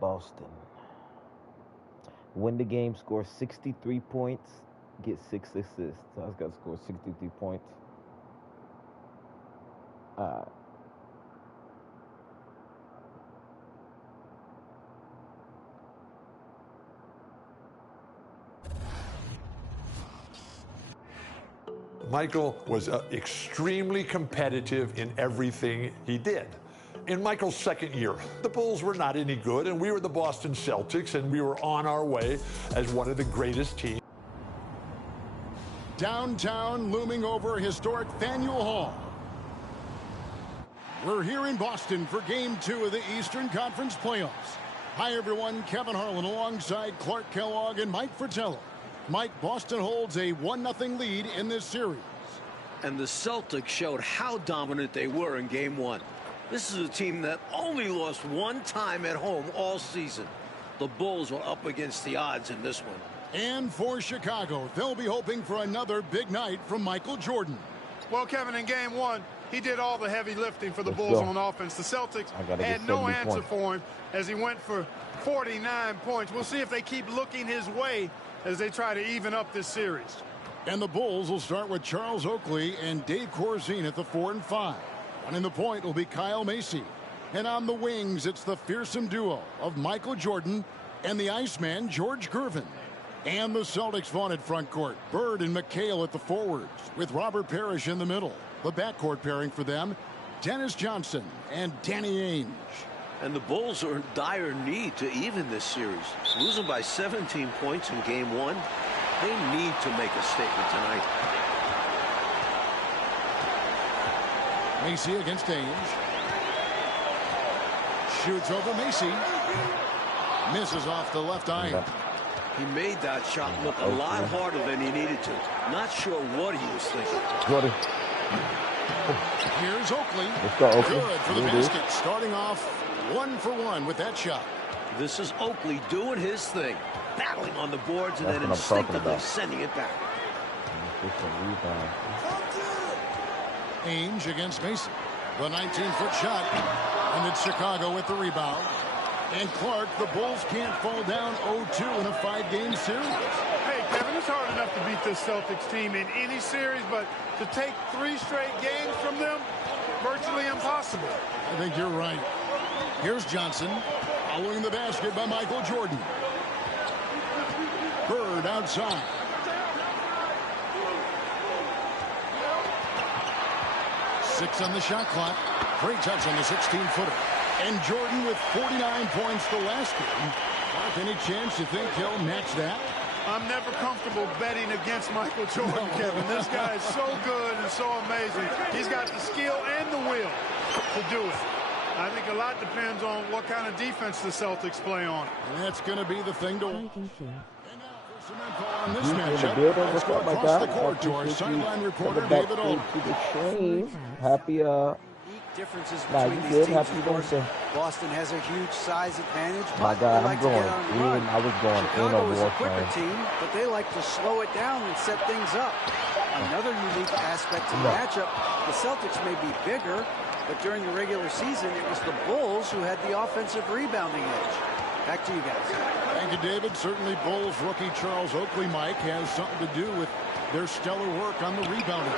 Boston. Win the game, score 63 points, get 6 assists. So I was got to score 63 points. Michael was extremely competitive in everything he did. In Michael's second year, the Bulls were not any good, and we were the Boston Celtics, and we were on our way as one of the greatest teams. Downtown, looming over historic Faneuil Hall. We're here in Boston for Game 2 of the Eastern Conference Playoffs. Hi, everyone. Kevin Harlan alongside Clark Kellogg and Mike Fratello. Mike, Boston holds a 1-0 lead in this series. And the Celtics showed how dominant they were in Game 1. This is a team that only lost one time at home all season. The Bulls were up against the odds in this one. And for Chicago, they'll be hoping for another big night from Michael Jordan. Well, Kevin, in Game 1, he did all the heavy lifting for the Bulls on offense. The Celtics had no answer for him as he went for 49 points. We'll see if they keep looking his way as they try to even up this series. And the Bulls will start with Charles Oakley and Dave Corzine at the 4 and 5. Running the point will be Kyle Macy. And on the wings, it's the fearsome duo of Michael Jordan and the Iceman, George Gervin. And the Celtics' vaunted front court, Bird and McHale at the forwards, with Robert Parrish in the middle. The backcourt pairing for them, Dennis Johnson and Danny Ainge. And the Bulls are in dire need to even this series. Losing by 17 points in Game 1, they need to make a statement tonight. Macy against Ainge. Shoots over Macy. Misses off the left eye. He made that shot look a lot harder than he needed to. Not sure what he was thinking. Here's Oakley. Let's go, Oakley. Good for the basket. Starting off 1 for 1 with that shot. This is Oakley doing his thing. Battling on the boards and then instinctively sending it back. Ainge against Mason. The 19-foot shot. And it's Chicago with the rebound. And Clark, the Bulls can't fall down 0-2 in a 5-game series. Hey, Kevin, it's hard enough to beat this Celtics team in any series, but to take 3 straight games from them, virtually impossible. I think you're right. Here's Johnson, following the basket by Michael Jordan. Bird outside. Six on the shot clock. Great touch on the 16-footer. And Jordan with 49 points the last game. Mark, any chance you think he'll match that? I'm never comfortable betting against Michael Jordan, Kevin. This guy is so good and so amazing. He's got the skill and the will to do it. I think a lot depends on what kind of defense the Celtics play on. And that's going to be the thing to... And now for some info on this matchup, let's go across the court to our sideline reporter, David Aldridge. Happy, differences between these teams. Of course, Boston has a huge size advantage. My God, like I was going in Chicago on is war a quicker team, but they like to slow it down and set things up. Another unique aspect to the matchup, the Celtics may be bigger, but during the regular season, it was the Bulls who had the offensive rebounding edge. Back to you guys. Thank you, David. Certainly Bulls rookie Charles Oakley, Mike, has something to do with their stellar work on the rebounding.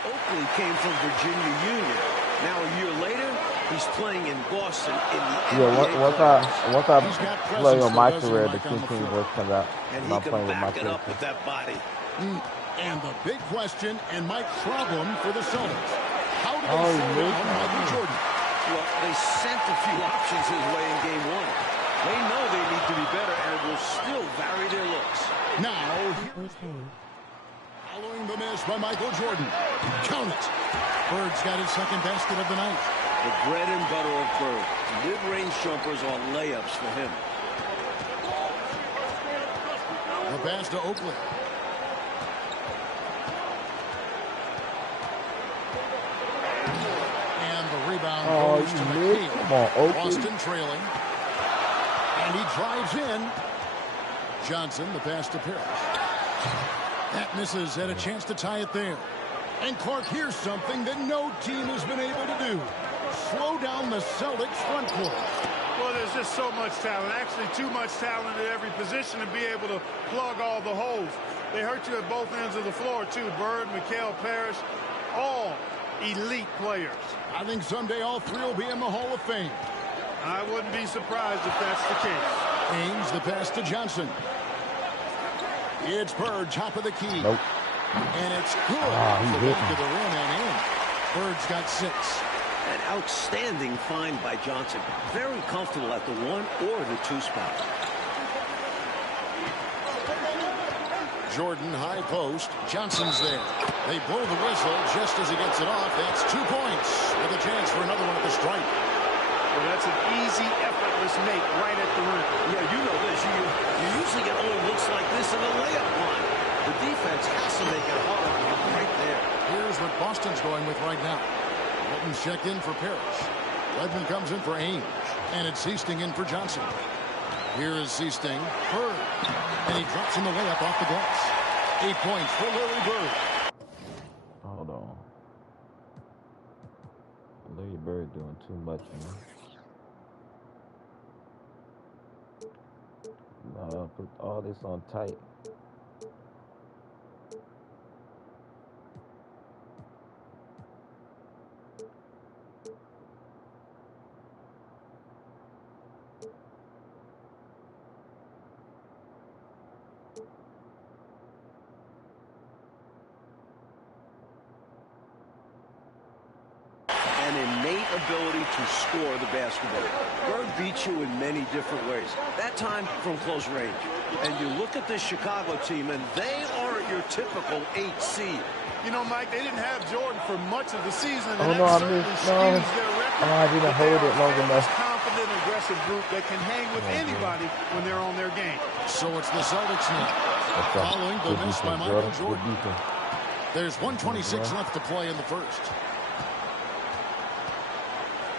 Oakley came from Virginia Union. Now a year later, he's playing in Boston in the NBA. Once I play on my career, the team work comes out. And he can back it up with that body. And the big question and Mike's problem for the Celtics. How do they slow down Michael Jordan? Well, they sent a few options his way in Game 1. They know they need to be better and will still vary their looks. Now, following the miss by Michael Jordan. Count it. Bird's got his second basket of the night. The bread and butter of Bird. Mid-range jumpers or layups for him. The pass to Oakley. And the rebound goes to McHale. Come on, Oakley. Boston trailing. And he drives in. Johnson, the pass to Parrish. That misses, had a chance to tie it there. And Clark, here's something that no team has been able to do. Slow down the Celtics front court. Well, there's just so much talent. Actually, too much talent at every position to be able to plug all the holes. They hurt you at both ends of the floor, too. Bird, Mikal, Parrish, all elite players. I think someday all three will be in the Hall of Fame. I wouldn't be surprised if that's the case. Ainge, the pass to Johnson. It's Bird, top of the key. Nope. And it's good. He hit to the rim and in. Bird's got 6. An outstanding find by Johnson. Very comfortable at the 1 or the 2 spot. Jordan, high post. Johnson's there. They blow the whistle just as he gets it off. That's 2 points with a chance for another one at the stripe. Well, that's an easy, effortless make right at the rim. Yeah, you know this. You usually get only looks like this in the layup line. The defense has to make it hard right there. Here's what Boston's going with right now. Walton's checked in for Parrish. Ledman comes in for Ainge. And it's Seasting in for Johnson. Here is Seasting. Bird. And he drops in the layup off the glass. 8 points for Larry Bird. Hold on. Larry Bird doing too much, man. No, put all this on tight. Ability to score the basketball. Bird beats you in many different ways. That time from close range. And you look at this Chicago team, and they aren't your typical 8 seed. You know, Mike, they didn't have Jordan for much of the season. Oh, no, I missed. No. I didn't hold it long enough. Confident, aggressive group that can hang with anybody when they're on their game. So it's the Celtics now. Following the miss by Michael Jordan. There's 1:26 left to play in the first.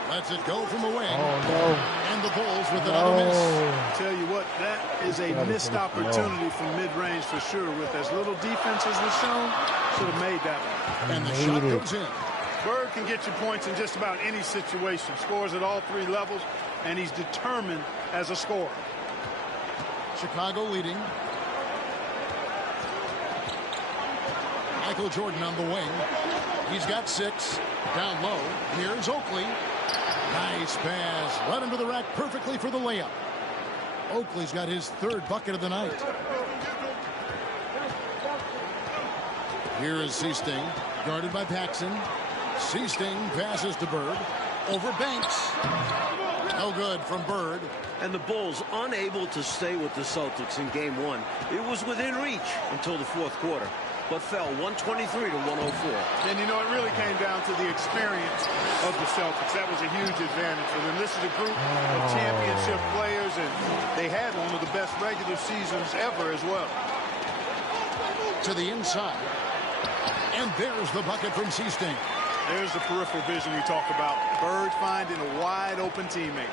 Lets it go from the wing. Oh, no. And the Bulls with another miss. I tell you what, that is a missed opportunity from mid-range for sure. With as little defense as was shown, should have made that one. And the shot goes in. Bird can get you points in just about any situation. Scores at all 3 levels, and he's determined as a scorer. Chicago leading. Michael Jordan on the wing. He's got 6. Down low. Here's Oakley. Nice pass. Right under the rack perfectly for the layup. Oakley's got his 3rd bucket of the night. Here is Seasting. Guarded by Paxson. Seasting passes to Bird. Over Banks. No good from Bird. And the Bulls unable to stay with the Celtics in game 1. It was within reach until the 4th quarter, but fell 123 to 104. And you know, it really came down to the experience of the Celtics. That was a huge advantage for them. This is a group of championship players, and they had one of the best regular seasons ever as well. To the inside. And there's the bucket from Seasting. There's the peripheral vision we talk about. Bird finding a wide open teammate.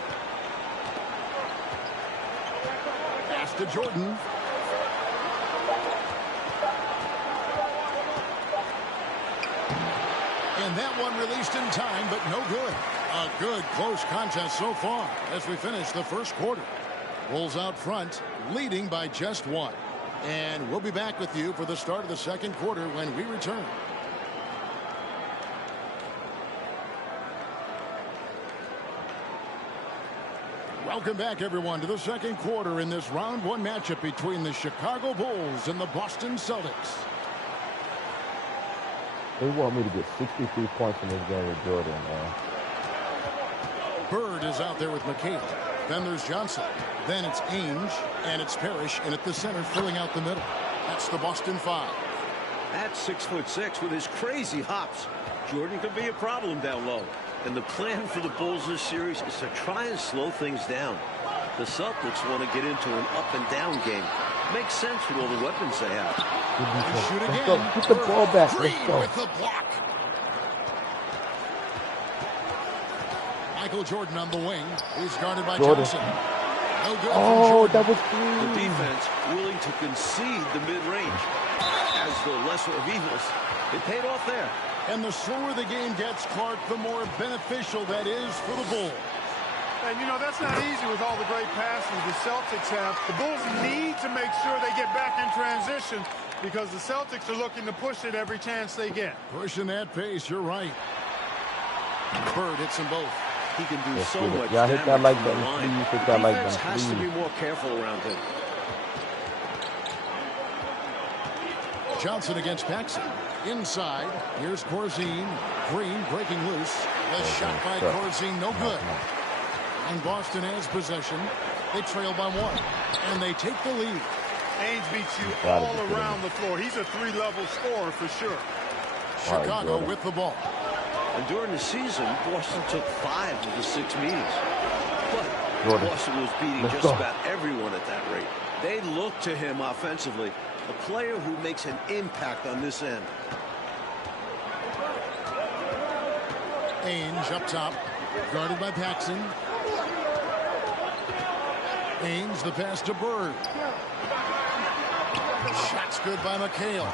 Pass to Jordan. And that one released in time, but no good. A good close contest so far as we finish the first quarter. Bulls out front, leading by just 1. And we'll be back with you for the start of the second quarter when we return. Welcome back, everyone, to the second quarter in this round 1 matchup between the Chicago Bulls and the Boston Celtics. They want me to get 63 points in this game with Jordan, man. Bird is out there with McHale. Then there's Johnson. Then it's Ainge, and it's Parrish, and at the center, filling out the middle. That's the Boston 5. At 6'6" with his crazy hops, Jordan could be a problem down low. And the plan for the Bulls this series is to try and slow things down. The Celtics want to get into an up-and-down game. Makes sense with all the weapons they have. Shoot again. Let's go. Put the ball back. Let's go. With the block. Michael Jordan on the wing. He's guarded by Johnson. No good. Oh, that was free. The defense willing to concede the mid-range. as the lesser of evils. It paid off there. And the slower the game gets, Clark, the more beneficial that is for the Bulls. And, you know, that's not easy with all the great passes the Celtics have. The Bulls need to make sure they get back in transition because the Celtics are looking to push it every chance they get. Pushing that pace, you're right. Bird hits them both. He can do so much damage. Hit that like button, please. Hit that like button, has to be more careful around him. Johnson against Paxson. Inside, here's Corzine. Green breaking loose. The shot by Corzine, no good. And Boston has possession. They trail by 1. And they take the lead. Ainge beats you all around the floor. He's a 3-level scorer for sure. Chicago with the ball. And during the season, Boston took 5 of the 6 meetings. But Boston was beating just about everyone at that rate. They look to him offensively. A player who makes an impact on this end. Ainge up top. Guarded by Paxson. Ainge, the pass to Bird. Shot's good by McHale.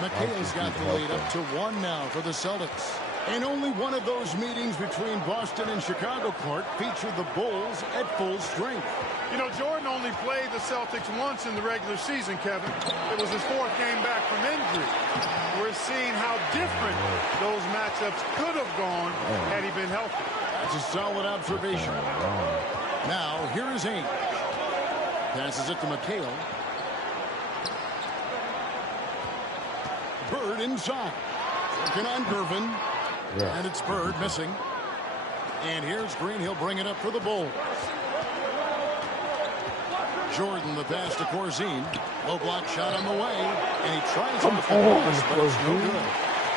McHale's got the lead up to 1 now for the Celtics. And only one of those meetings between Boston and Chicago, Clark, featured the Bulls at full strength. You know, Jordan only played the Celtics once in the regular season, Kevin. It was his 4th game back from injury. We're seeing how different those matchups could have gone had he been healthy. That's a solid observation. Now, here is Ainge. Passes it to McHale. Bird inside. Working on Gervin. Yeah. And it's Bird missing. And here's Green. He'll bring it up for the Bulls. Jordan, the pass to Corzine. Low block shot on the way. And he tries off the post, but it's no good.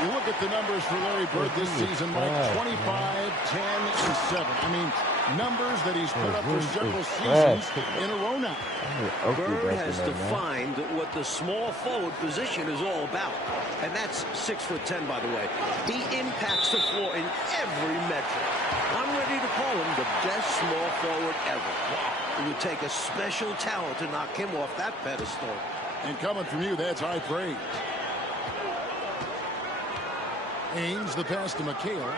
You look at the numbers for Larry Bird this season, Mike, 25, 10, and 7. I mean, numbers that he's put up for several seasons in a row now. Bird has defined what the small forward position is all about. And that's 6'10", by the way. He impacts the floor in every metric. I'm ready to call him the best small forward ever. It would take a special talent to knock him off that pedestal. And coming from you, that's high praise. Ainge, the pass to McHale.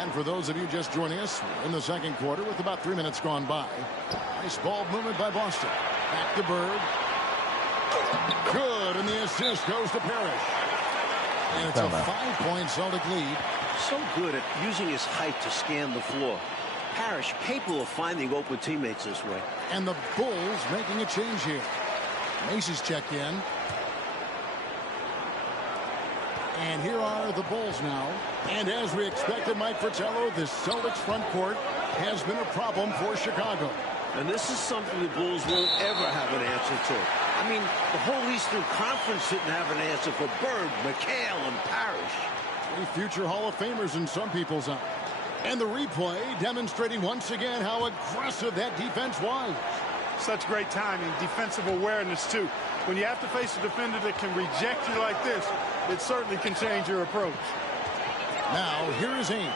And for those of you just joining us, in the second quarter with about 3 minutes gone by. Nice ball movement by Boston. Back to Bird. Good, and the assist goes to Parrish. And it's a 5-point Celtic lead. So good at using his height to scan the floor. Parrish capable of finding open teammates this way. And the Bulls making a change here. Macy's checked in. And here are the Bulls now. And as we expected, Mike Fratello, the Celtics front court has been a problem for Chicago. And this is something the Bulls won't ever have an answer to. I mean, the whole Eastern Conference didn't have an answer for Bird, McHale, and Parrish. 3 future Hall of Famers in some people's eyes. And the replay demonstrating once again how aggressive that defense was. Such great timing, defensive awareness, too. When you have to face a defender that can reject you like this, it certainly can change your approach. Now, here is Ainge.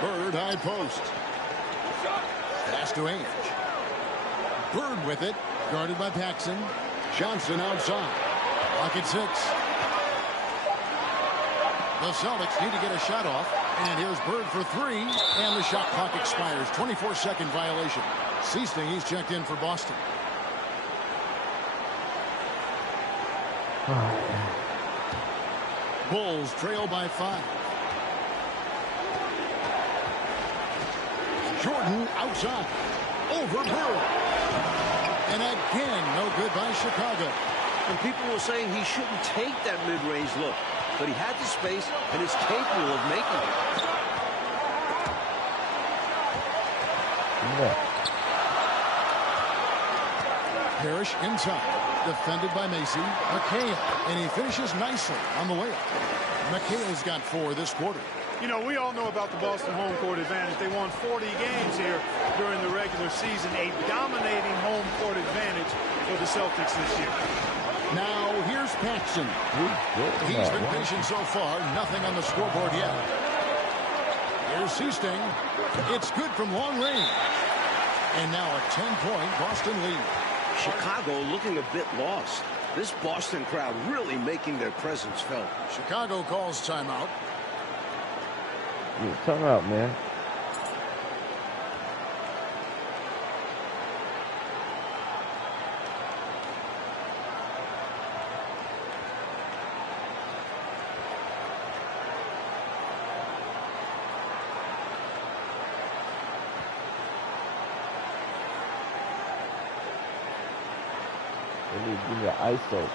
Bird, high post. Pass to Ainge. Bird with it. Guarded by Paxson. Johnson outside. Clock at 6. The Celtics need to get a shot off. And here's Bird for 3. And the shot clock expires. 24-second violation. Seasting, he's checked in for Boston. Bulls trail by 5. Jordan outside. Over Bird. And again, no good by Chicago. And people were saying he shouldn't take that mid-range look. But he had the space and is capable of making it. Yeah. Parrish inside. Defended by Macy. McHale. And he finishes nicely on the way up. McHale's got 4 this quarter. You know, we all know about the Boston home court advantage. They won 40 games here during the regular season. A dominating home court advantage for the Celtics this year. Now, here's Paxson. He's been patient so far. Nothing on the scoreboard yet. Here's Seasting. It's good from long range. And now a 10-point Boston lead. Chicago looking a bit lost. This Boston crowd really making their presence felt. Chicago calls timeout. Yeah, timeout, man. They need to give me an ISO.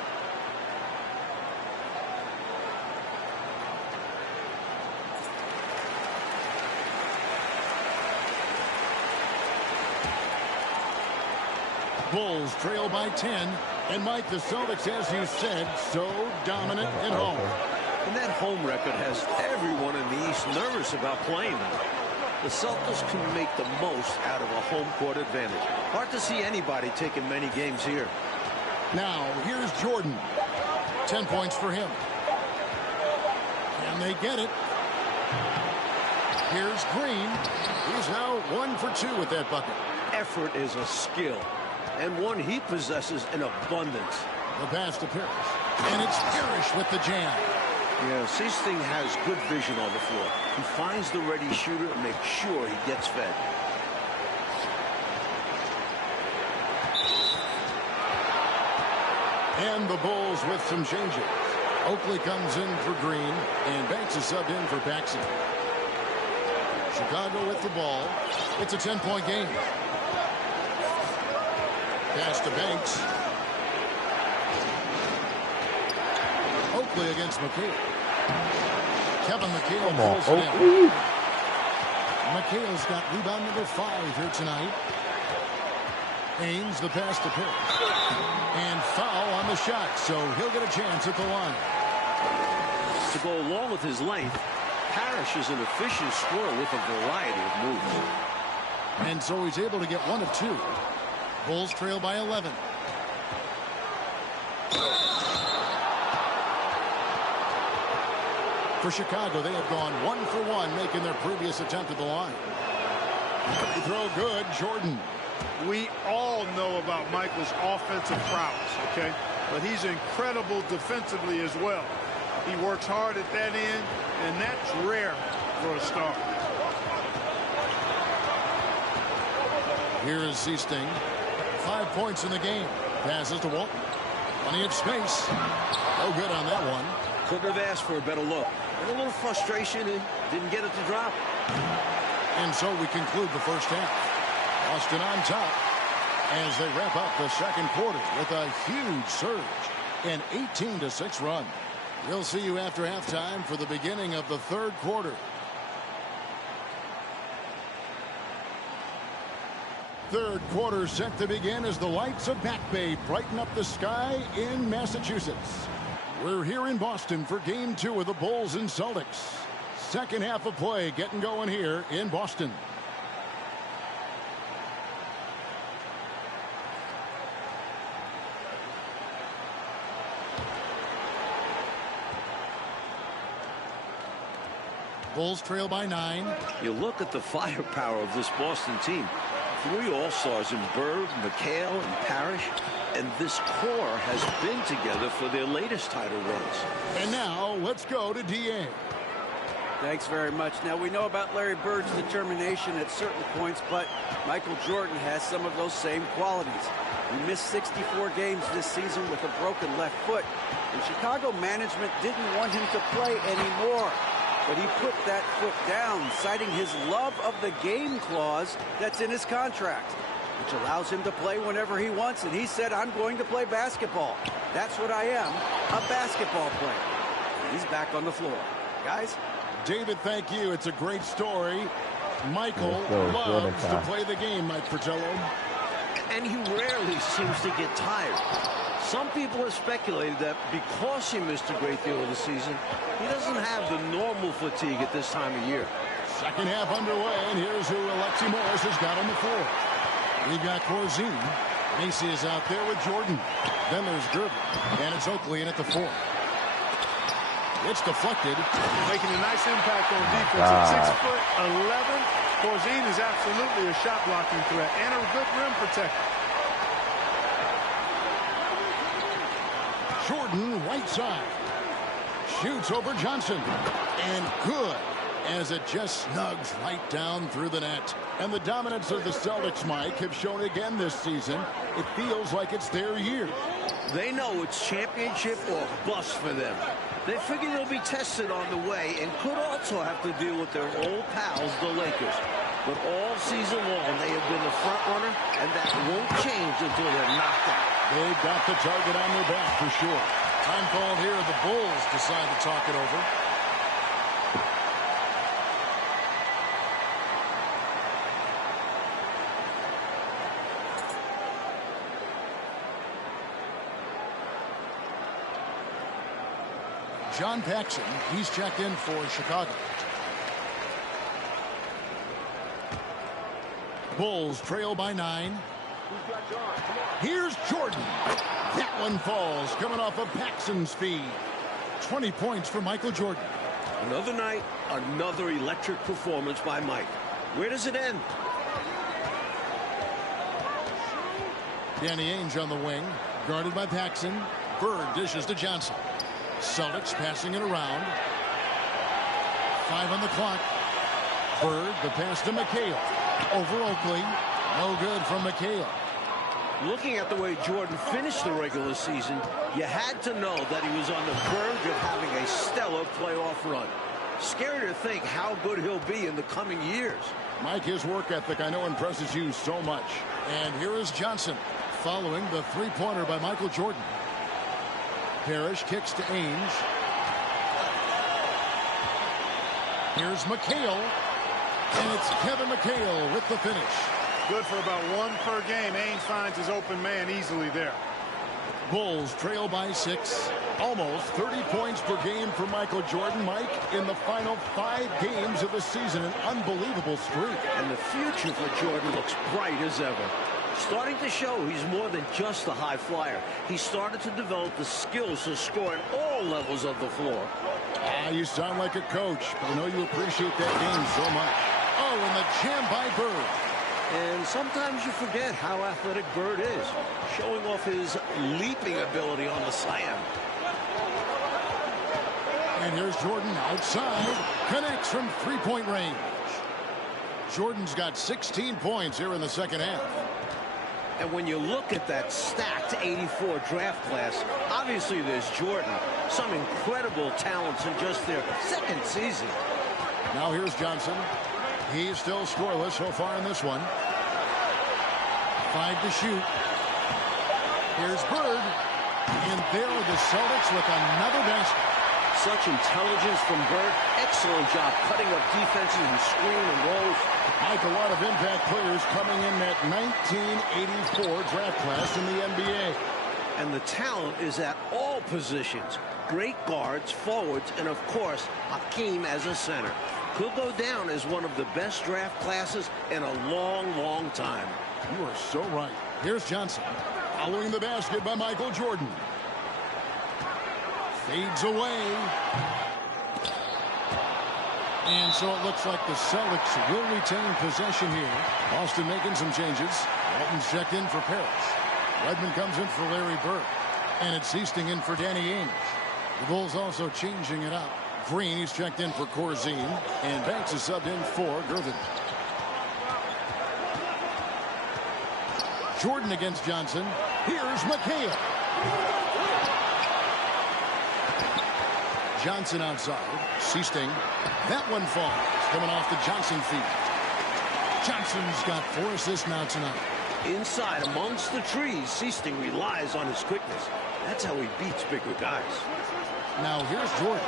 Bulls trail by 10. And Mike, the Celtics, as you said, so dominant at home. And that home record has everyone in the East nervous about playing them. The Celtics can make the most out of a home court advantage. Hard to see anybody taking many games here. Now, here's Jordan. 10 points for him. Can they get it? Here's Green. He's now 1 for 2 with that bucket. Effort is a skill, and one he possesses in abundance. The pass to Parrish. And it's Parrish with the jam. Yeah, Siesting has good vision on the floor. He finds the ready shooter and makes sure he gets fed. And the Bulls with some changes. Oakley comes in for Green, and Banks is subbed in for Paxson. Chicago with the ball. It's a 10-point game. Pass to Banks. Oakley against McHale. Kevin McHale pulls it in. McHale's got rebound number 5 here tonight. Haynes, the pass to Parrish. And foul on the shot, so he'll get a chance at the line. To go along with his length, Parrish is an efficient scorer with a variety of moves. And so he's able to get 1 of 2. Bulls trail by 11. For Chicago, they have gone 1 for 1, making their previous attempt at the line. They throw good, Jordan. We all know about Michael's offensive prowess, okay? But he's incredible defensively as well. He works hard at that end, and that's rare for a star. Here is Siesting. 5 points in the game. Passes to Walton. Plenty of space. No good on that one. Couldn't have asked for a better look. And a little frustration and didn't get it to drop. And so we conclude the first half. Boston on top as they wrap up the second quarter with a huge surge, an 18-6 run. We'll see you after halftime for the beginning of the third quarter. Third quarter set to begin as the lights of Back Bay brighten up the sky in Massachusetts. We're here in Boston for Game 2 of the Bulls and Celtics. Second half of play getting going here in Boston. Bulls trail by 9. You look at the firepower of this Boston team. 3 All-Stars in Bird, McHale, and Parrish. And this core has been together for their latest title runs. And now let's go to DA. Thanks very much. Now we know about Larry Bird's determination at certain points, but Michael Jordan has some of those same qualities. He missed 64 games this season with a broken left foot, and Chicago management didn't want him to play anymore. But he put that foot down, citing his love of the game clause that's in his contract, which allows him to play whenever he wants. And he said, I'm going to play basketball. That's what I am, a basketball player. And he's back on the floor. Guys? David, thank you. It's a great story. Michael loves to play the game, Mike Fratello. And he rarely seems to get tired. Some people have speculated that because he missed a great deal of the season, he doesn't have the normal fatigue at this time of year. Second half underway, and here's who Alexi Morris has got on the floor. We've got Corzine. Macy is out there with Jordan. Then there's Gerber, and it's Oakley in at the 4. It's deflected. Making a nice impact on defense. At 6'11", Corzine is absolutely a shot blocking threat and a good rim protector. Jordan, right side. Shoots over Johnson. And good, as it just snugs right down through the net. And the dominance of the Celtics, Mike, have shown again this season. It feels like it's their year. They know it's championship or bust for them. They figure they'll be tested on the way and could also have to deal with their old pals, the Lakers. But all season long, they have been the front runner, and that won't change until they're knocked out. They've got the target on their back for sure. Time called here. The Bulls decide to talk it over. John Paxson, he's checked in for Chicago. Bulls trail by 9. Here's Jordan. That one falls, coming off of Paxson's feed. 20 points for Michael Jordan. Another night, another electric performance by Mike. Where does it end? Danny Ainge on the wing, guarded by Paxson. Bird dishes to Johnson. Celtics passing it around. 5 on the clock. Bird, the pass to McHale. Over Oakley. No good from McHale. Looking at the way Jordan finished the regular season, you had to know that he was on the verge of having a stellar playoff run. Scary to think how good he'll be in the coming years. Mike, his work ethic I know impresses you so much. And here is Johnson following the three-pointer by Michael Jordan. Parrish kicks to Ainge. Here's McHale. And it's Kevin McHale with the finish. Good for about 1 per game. Ainge finds his open man easily there. Bulls trail by 6. Almost 30 points per game for Michael Jordan. Mike, in the final 5 games of the season, an unbelievable streak. And the future for Jordan looks bright as ever. Starting to show he's more than just a high flyer. He started to develop the skills to score at all levels of the floor. You sound like a coach, but I know you appreciate that game so much. Oh, and the jam by Bird. And sometimes you forget how athletic Bird is, showing off his leaping ability on the slam. And here's Jordan outside, connects from three-point range. Jordan's got 16 points here in the second half. And when you look at that stacked 84 draft class, obviously there's Jordan. Some incredible talents in just their second season. Now here's Johnson. He's still scoreless so far in this one. 5 to shoot. Here's Bird. And there are the Celtics with another basket. Such intelligence from Bird. Excellent job cutting up defenses and screen and rolls. Like a lot of impact players coming in that 1984 draft class in the NBA. And the talent is at all positions. Great guards, forwards, and of course, Hakeem as a center. Could go down as one of the best draft classes in a long, long time. You are so right. Here's Johnson. Following the basket by Michael Jordan. Fades away. And so it looks like the Celtics will retain possession here. Boston making some changes. Walton's checked in for Paris. Redmond comes in for Larry Bird. And it's Easting in for Danny Ainge. The Bulls also changing it up. Green, he's checked in for Corzine. And Banks is subbed in for Gervin. Jordan against Johnson. Here's McHale. Johnson outside. Seasting. That one falls. Coming off the Johnson feed. Johnson's got 4 assists now tonight. Inside amongst the trees, Seasting relies on his quickness. That's how he beats bigger guys. Now here's Jordan.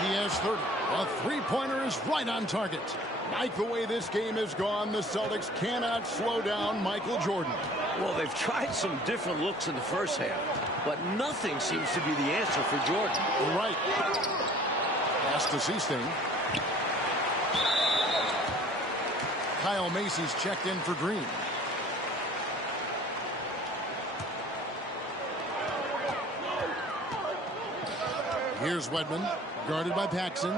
He has 30. A three-pointer is right on target. Like the way this game has gone, the Celtics cannot slow down Michael Jordan. Well, they've tried some different looks in the first half, but nothing seems to be the answer for Jordan. Right. Pass to Seasting. Kyle Macy's checked in for Green. Here's Wedman, guarded by Paxson.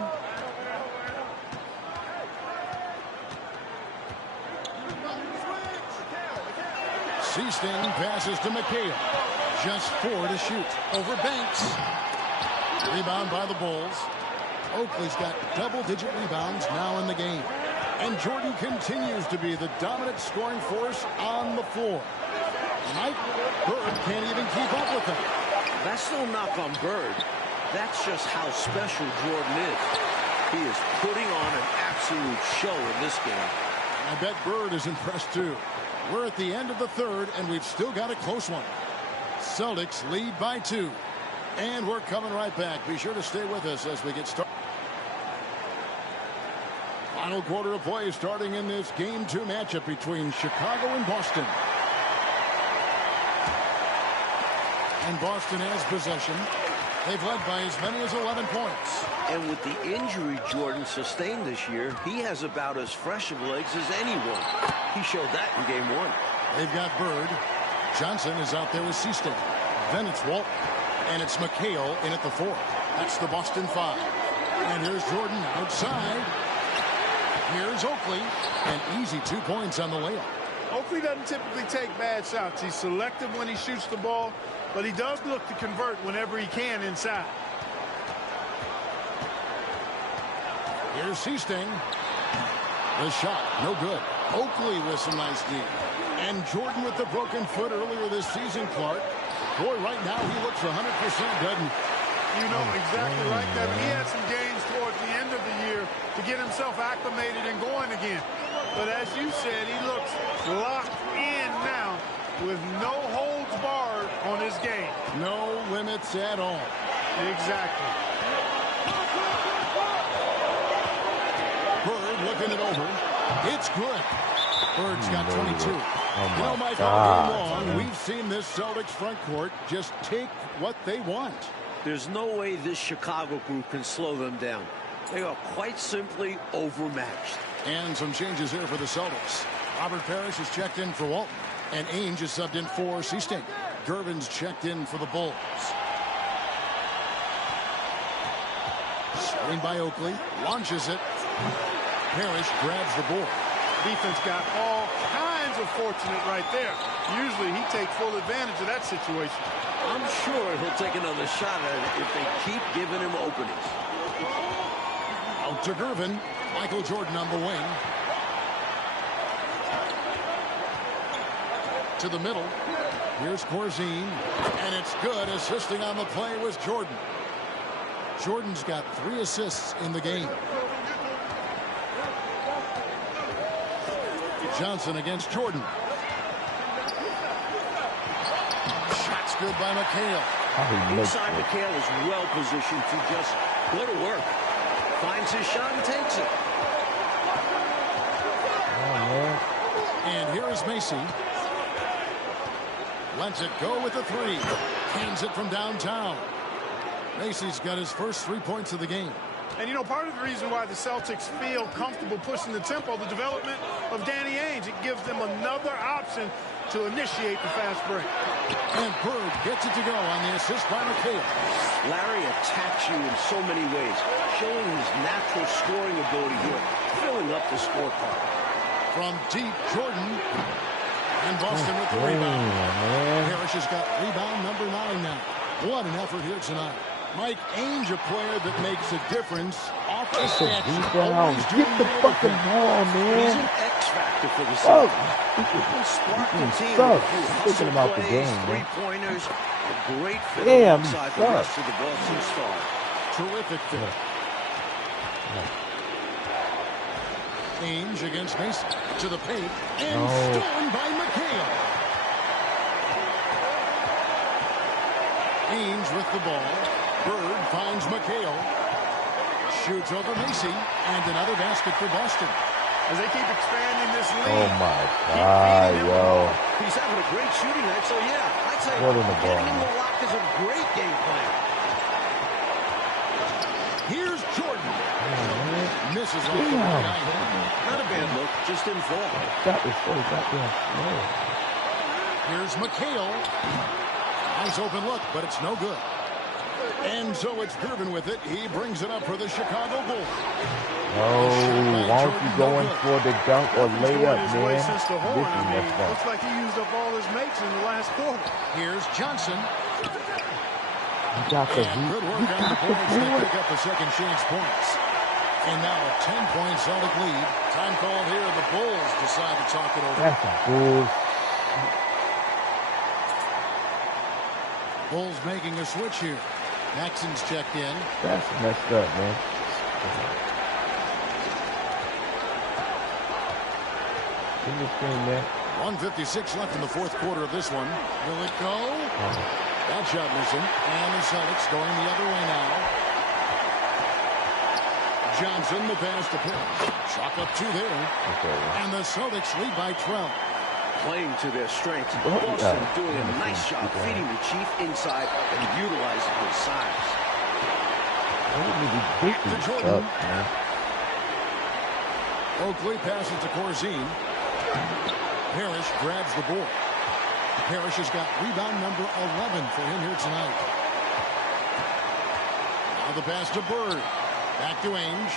Seasting passes to McHale. Just 4 to shoot. Over Banks. Rebound by the Bulls. Oakley's got double-digit rebounds now in the game. And Jordan continues to be the dominant scoring force on the floor. Mike Bird can't even keep up with him. That's no knock on Bird. That's just how special Jordan is. He is putting on an absolute show in this game. I bet Bird is impressed too. We're at the end of the third, and we've still got a close one. Celtics lead by 2. And we're coming right back. Be sure to stay with us as we get started. Final quarter of play starting in this Game 2 matchup between Chicago and Boston. And Boston has possession. They've led by as many as 11 points. And with the injury Jordan sustained this year, he has about as fresh of legs as anyone. He showed that in Game 1. They've got Bird. Johnson is out there with Seasting. Then it's Walton. And it's McHale in at the 4. That's the Boston 5. And here's Jordan outside. Here's Oakley. An easy 2 points on the layup. Oakley doesn't typically take bad shots. He's selective when he shoots the ball, but he does look to convert whenever he can inside. Here's Seasting. The shot, no good. Oakley with some nice D. And Jordan with the broken foot earlier this season, Clark. Boy, right now he looks 100%, doesn't he? You know exactly right, Kevin. He had some games towards the end of the year to get himself acclimated and going again. But as you said, he looks locked in now with no holds barred on his game. No limits at all. Exactly. Bird looking it over. It's good. Bird's got 22. Oh you know, Mike, all game long, we've seen this Celtics front court just take what they want. There's no way this Chicago group can slow them down. They are quite simply overmatched. And some changes here for the Celtics. Robert Parrish is checked in for Walton. And Ainge is subbed in for Seasting. Gervin's checked in for the Bulls. Screen by Oakley. Launches it. Parrish grabs the board. Defense got all kinds of fortunate right there. Usually he takes full advantage of that situation. I'm sure he'll take another shot at it if they keep giving him openings. Out to Gervin. Michael Jordan on the wing. To the middle. Here's Corzine. And it's good. Assisting on the play was Jordan. Jordan's got 3 assists in the game. Johnson against Jordan. Shot's good by McHale. Inside, McHale is well positioned to just go to work. Finds his shot and takes it. And here is Macy. Lets it go with the 3. Hands it from downtown. Macy's got his first 3 points of the game. And, you know, part of the reason why the Celtics feel comfortable pushing the tempo, the development of Danny Ainge, it gives them another option to initiate the fast break. And Bird gets it to go on the assist by McHale. Larry attacks you in so many ways, showing his natural scoring ability here, filling up the scorecard. From deep, Jordan. And Boston with the rebound. Parrish has got rebound number 9 now. What an effort here tonight. Mike Ainge, a player that makes a difference off the stats. Get the fucking ball, man. He's an X factor for the Celtics. He can spark the team with thinking about the plays, game, man. three-pointers, a great fit alongside the rest of the Boston Stars. Terrific fit. Ainge against Mason to the paint and stolen by McHale. Ainge with the ball. Bird finds McHale. Shoots over Macy. And another basket for Boston. As they keep expanding this lead. Oh, my God, yo. He's having a great shooting night, so yeah, I'd say getting him the lock is a great game plan. Here's Jordan. Misses off the line. Not a bad look, just didn't fall. That was so goddamn slow. Here's McHale. Nice open look, but it's no good. And so it's Gervin with it. He brings it up for the Chicago Bulls. Oh, why don't you going for the dunk or layup, man? Since the horn, looks like he used up all his mates in the last quarter. Here's Johnson. You got the heat. Good work on the boards to pick up the second chance points. And now a 10-point Celtic lead. Time called here. The Bulls decide to talk it over. That's the Bulls. Bulls making a switch here. Maxson's checked in. That's messed up, man. In the screen, man. 1:56 left in the fourth quarter of this one. Will it go? That shot missing. And the Celtics going the other way now. Johnson, the pass to Pierce. Chalk up two there. Okay. And the Celtics lead by 12. Playing to their strengths. Boston doing a nice job feeding the Chief inside and utilizing his size. Back to Jordan. Oakley passes to Corzine. Parrish grabs the board. Parrish has got rebound number 11 for him here tonight. Now the pass to Bird. Back to Ainge.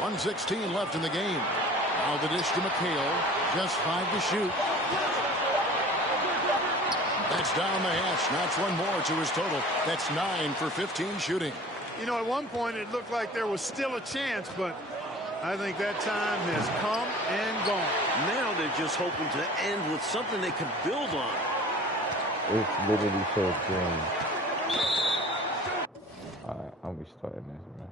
1:16 left in the game. Now the dish to McHale. Just 5 to shoot. That's down the hatch. Knocks one more to his total. That's 9 for 15 shooting. You know, at one point it looked like there was still a chance, but I think that time has come and gone. Now they're just hoping to end with something they can build on. It's literally so green. Alright, I'll be starting this, man.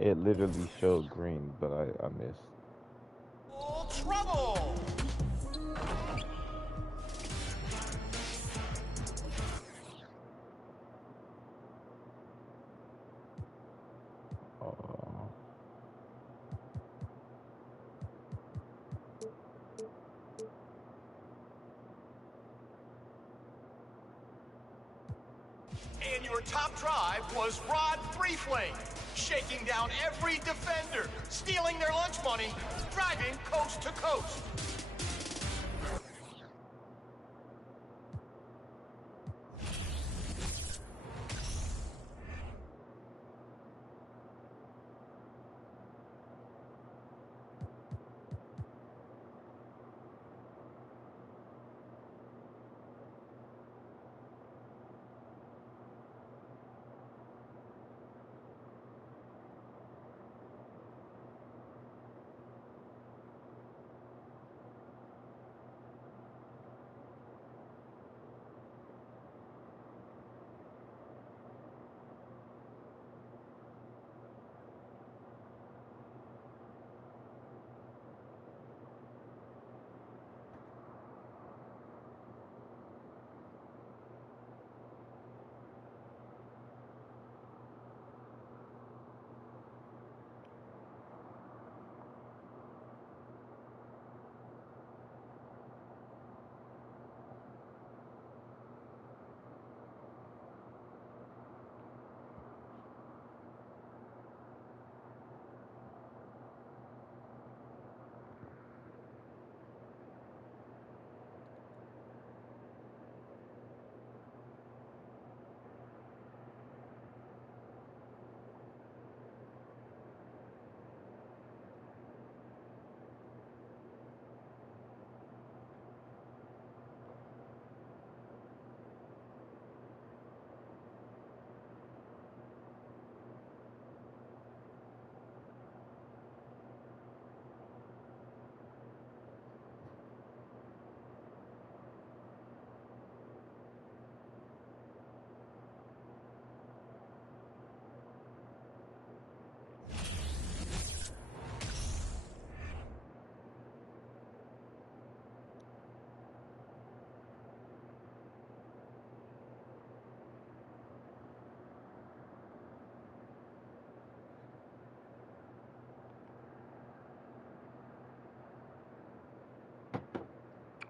It literally showed green, but I missed. Trouble! And your top drive was Rod Freeflame, shaking down every defender, stealing their lunch money, driving coast to coast.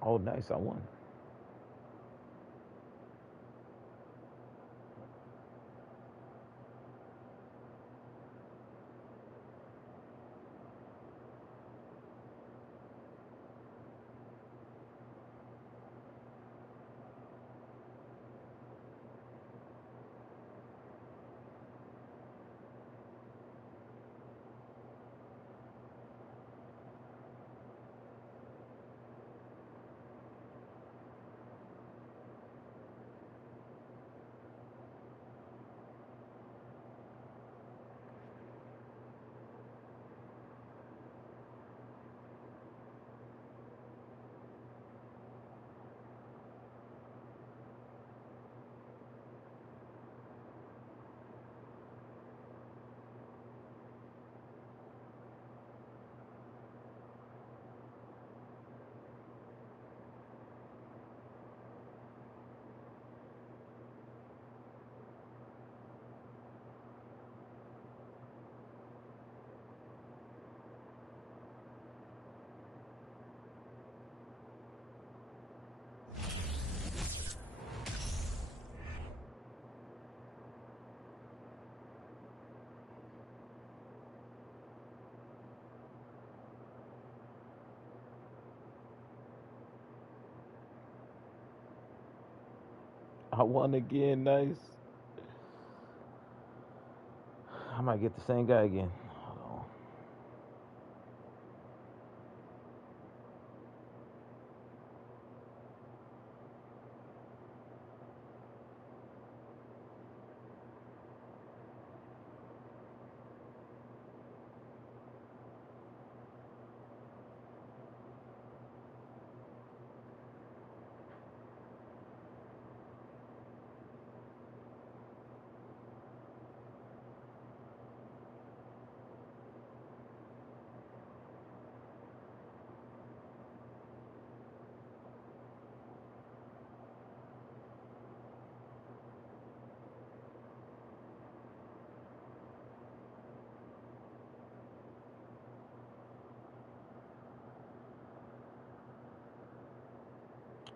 Oh, nice. I won. I won again. Nice. I might get the same guy again. Hold on.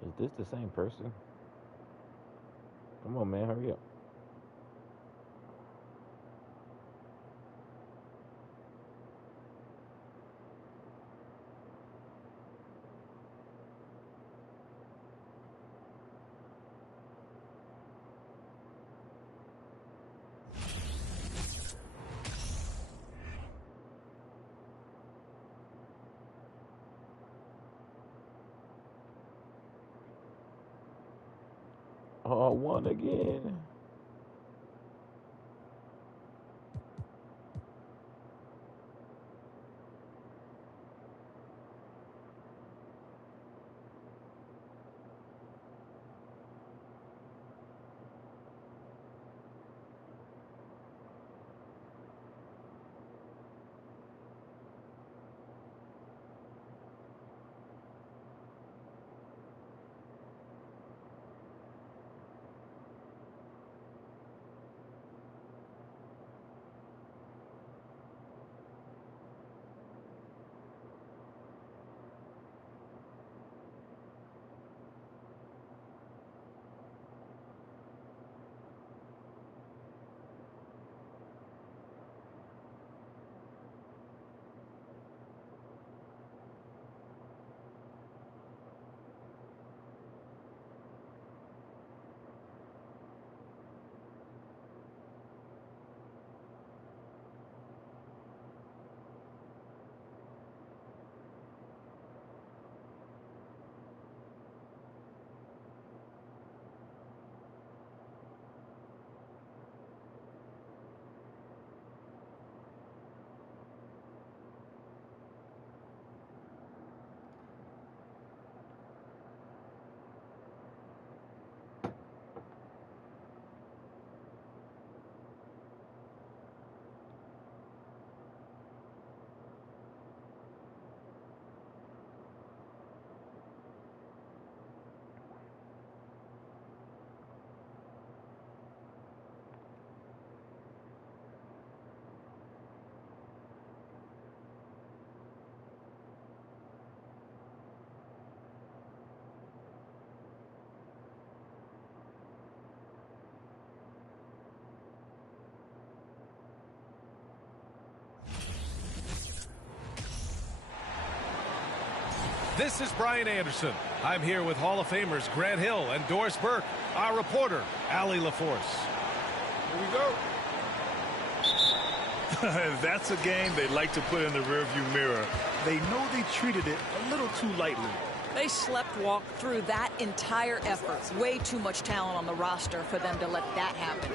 Is this the same person? Come on, man, hurry up. Oh, I won again. This is Brian Anderson. I'm here with Hall of Famers Grant Hill and Doris Burke, our reporter, Allie LaForce. Here we go. That's a game they like to put in the rearview mirror. They know they treated it a little too lightly. They slept-walked through that entire effort. Way too much talent on the roster for them to let that happen.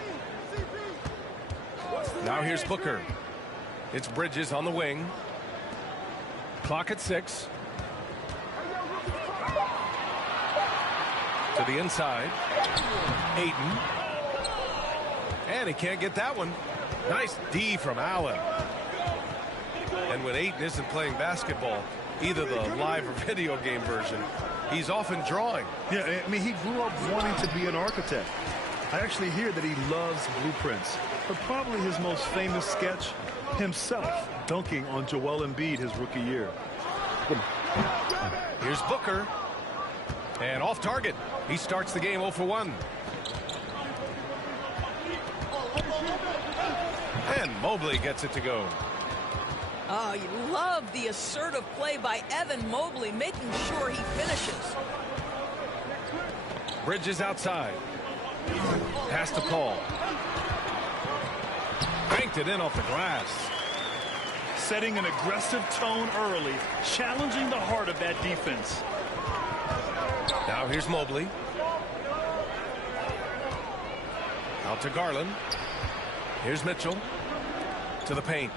Now here's Booker. It's Bridges on the wing. Clock at 6. To the inside. Ayton. And he can't get that one. Nice D from Allen. And when Ayton isn't playing basketball, either the live or video game version, he's often drawing. Yeah, I mean, he grew up wanting to be an architect. I actually hear that he loves blueprints. But probably his most famous sketch, himself dunking on Joel Embiid his rookie year. Here's Booker. And off target. He starts the game 0 for 1. And Mobley gets it to go. Oh, you love the assertive play by Evan Mobley, making sure he finishes. Bridges outside. Pass to Paul. Banked it in off the glass. Setting an aggressive tone early, challenging the heart of that defense. Now here's Mobley. Out to Garland. Here's Mitchell. To the paint.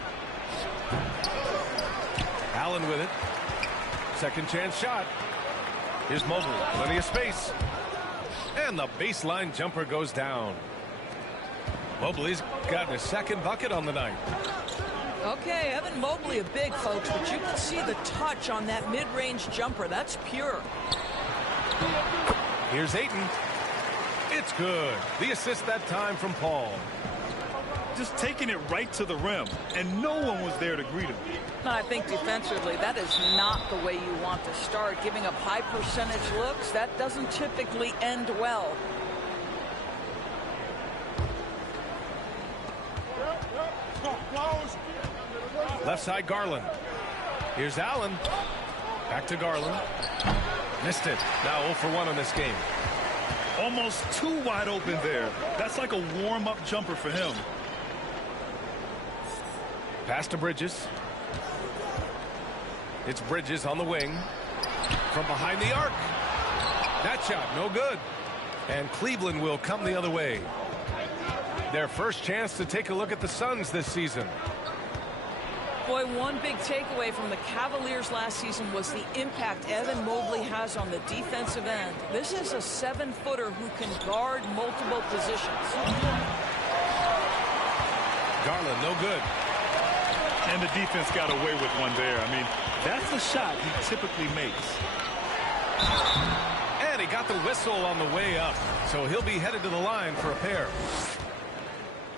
Allen with it. Second chance shot. Here's Mobley. Plenty of space. And the baseline jumper goes down. Mobley's gotten his second bucket on the night. Okay, Evan Mobley, a big, folks, but you can see the touch on that mid-range jumper. That's pure. Here's Ayton. It's good. The assist that time from Paul. Just taking it right to the rim, and no one was there to greet him. I think defensively, that is not the way you want to start. Giving up high percentage looks, that doesn't typically end well. Left side, Garland. Here's Allen. Back to Garland. Missed it. Now 0 for 1 in this game. Almost too wide open there. That's like a warm-up jumper for him. Pass to Bridges. It's Bridges on the wing. From behind the arc. That shot, no good. And Cleveland will come the other way. Their first chance to take a look at the Suns this season. Boy, one big takeaway from the Cavaliers last season was the impact Evan Mobley has on the defensive end. This is a 7-footer who can guard multiple positions. Garland, no good. And the defense got away with one there. I mean, that's a shot he typically makes. And he got the whistle on the way up. So he'll be headed to the line for a pair.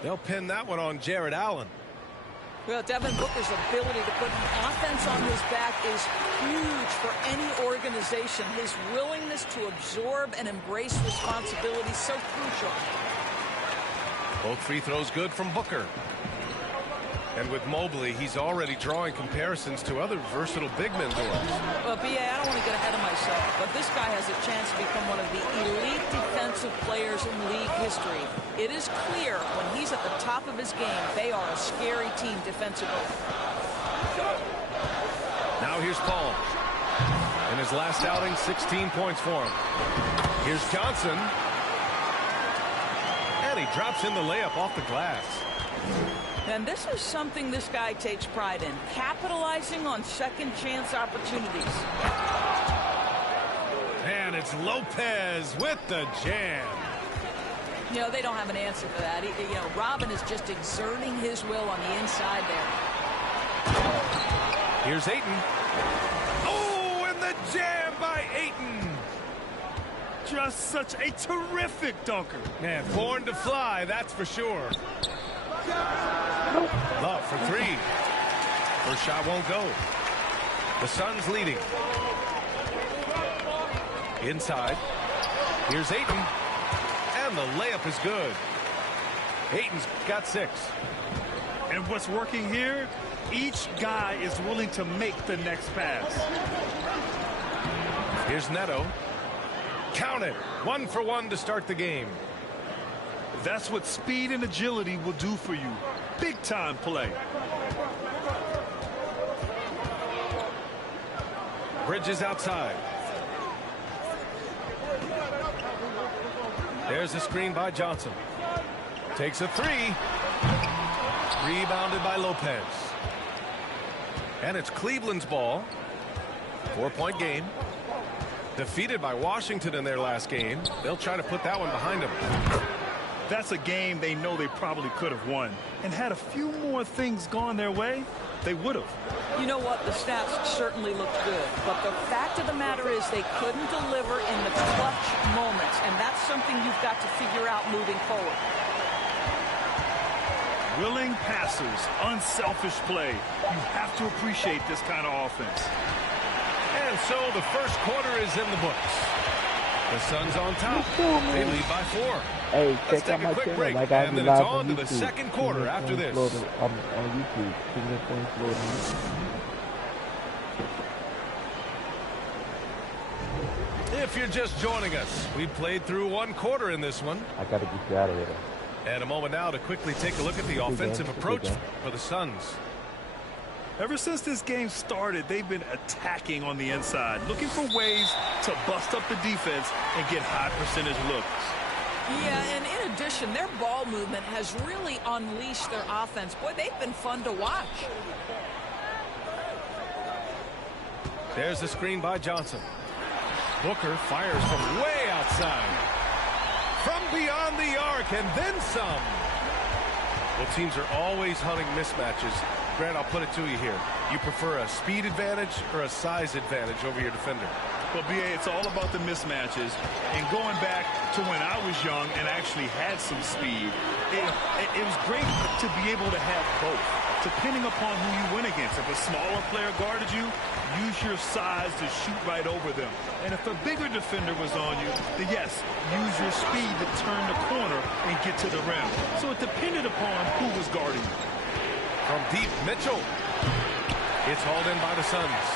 They'll pin that one on Jared Allen. Well, Devin Booker's ability to put an offense on his back is huge for any organization. His willingness to absorb and embrace responsibility so crucial. Both free throws good from Booker. And with Mobley, he's already drawing comparisons to other versatile big men doors. Well, B.A., I don't want to get ahead of myself, but this guy has a chance to become one of the elite defensive players in league history. It is clear when he's at the top of his game, they are a scary team defensively. Now here's Paul. In his last outing, 16 points for him. Here's Johnson. And he drops in the layup off the glass. And this is something this guy takes pride in, capitalizing on second chance opportunities. And it's Lopez with the jam. You know, they don't have an answer for that. Robin is just exerting his will on the inside there. Here's Ayton. Oh, and the jam by Ayton. Just such a terrific dunker. Man, born to fly, that's for sure. Love for three. First shot won't go. The Suns leading. Inside. Here's Ayton. And the layup is good. Ayton's got 6. And what's working here? Each guy is willing to make the next pass. Here's Neto. Count it. 1 for 1 to start the game. That's what speed and agility will do for you. Big time play. Bridges outside. There's a screen by Johnson. Takes a 3. Rebounded by Lopez. And it's Cleveland's ball. 4-point game. Defeated by Washington in their last game. They'll try to put that one behind them. That's a game they know they probably could have won. And had a few more things gone their way, they would have. You know what? The stats certainly looked good. But the fact of the matter is they couldn't deliver in the clutch moments. And that's something you've got to figure out moving forward. Willing passers, unselfish play. You have to appreciate this kind of offense. And so the first quarter is in the books. The Suns on top. They lead by 4. Hey, Let's check out take my a quick channel. break, Like I and do then live it's on on to YouTube. the second quarter after this. On YouTube. Kingdom Points Florida. If you're just joining us, we played through 1 quarter in this one. I got to get you out of here. And a moment now to quickly take a look at the offensive approach for the Suns. Ever since this game started, they've been attacking on the inside, looking for ways to bust up the defense and get high percentage looks. Yeah, and in addition, their ball movement has really unleashed their offense. Boy, they've been fun to watch. There's the screen by Johnson. Booker fires from way outside. From beyond the arc, and then some. Well, teams are always hunting mismatches. Grant, I'll put it to you here. You prefer a speed advantage or a size advantage over your defender? Well, B.A., it's all about the mismatches. And going back to when I was young and actually had some speed, it was great to be able to have both, depending upon who you went against. If a smaller player guarded you, use your size to shoot right over them. And if a bigger defender was on you, then yes, use your speed to turn the corner and get to the rim. So it depended upon who was guarding you. From deep, Mitchell. It's hauled in by the Suns.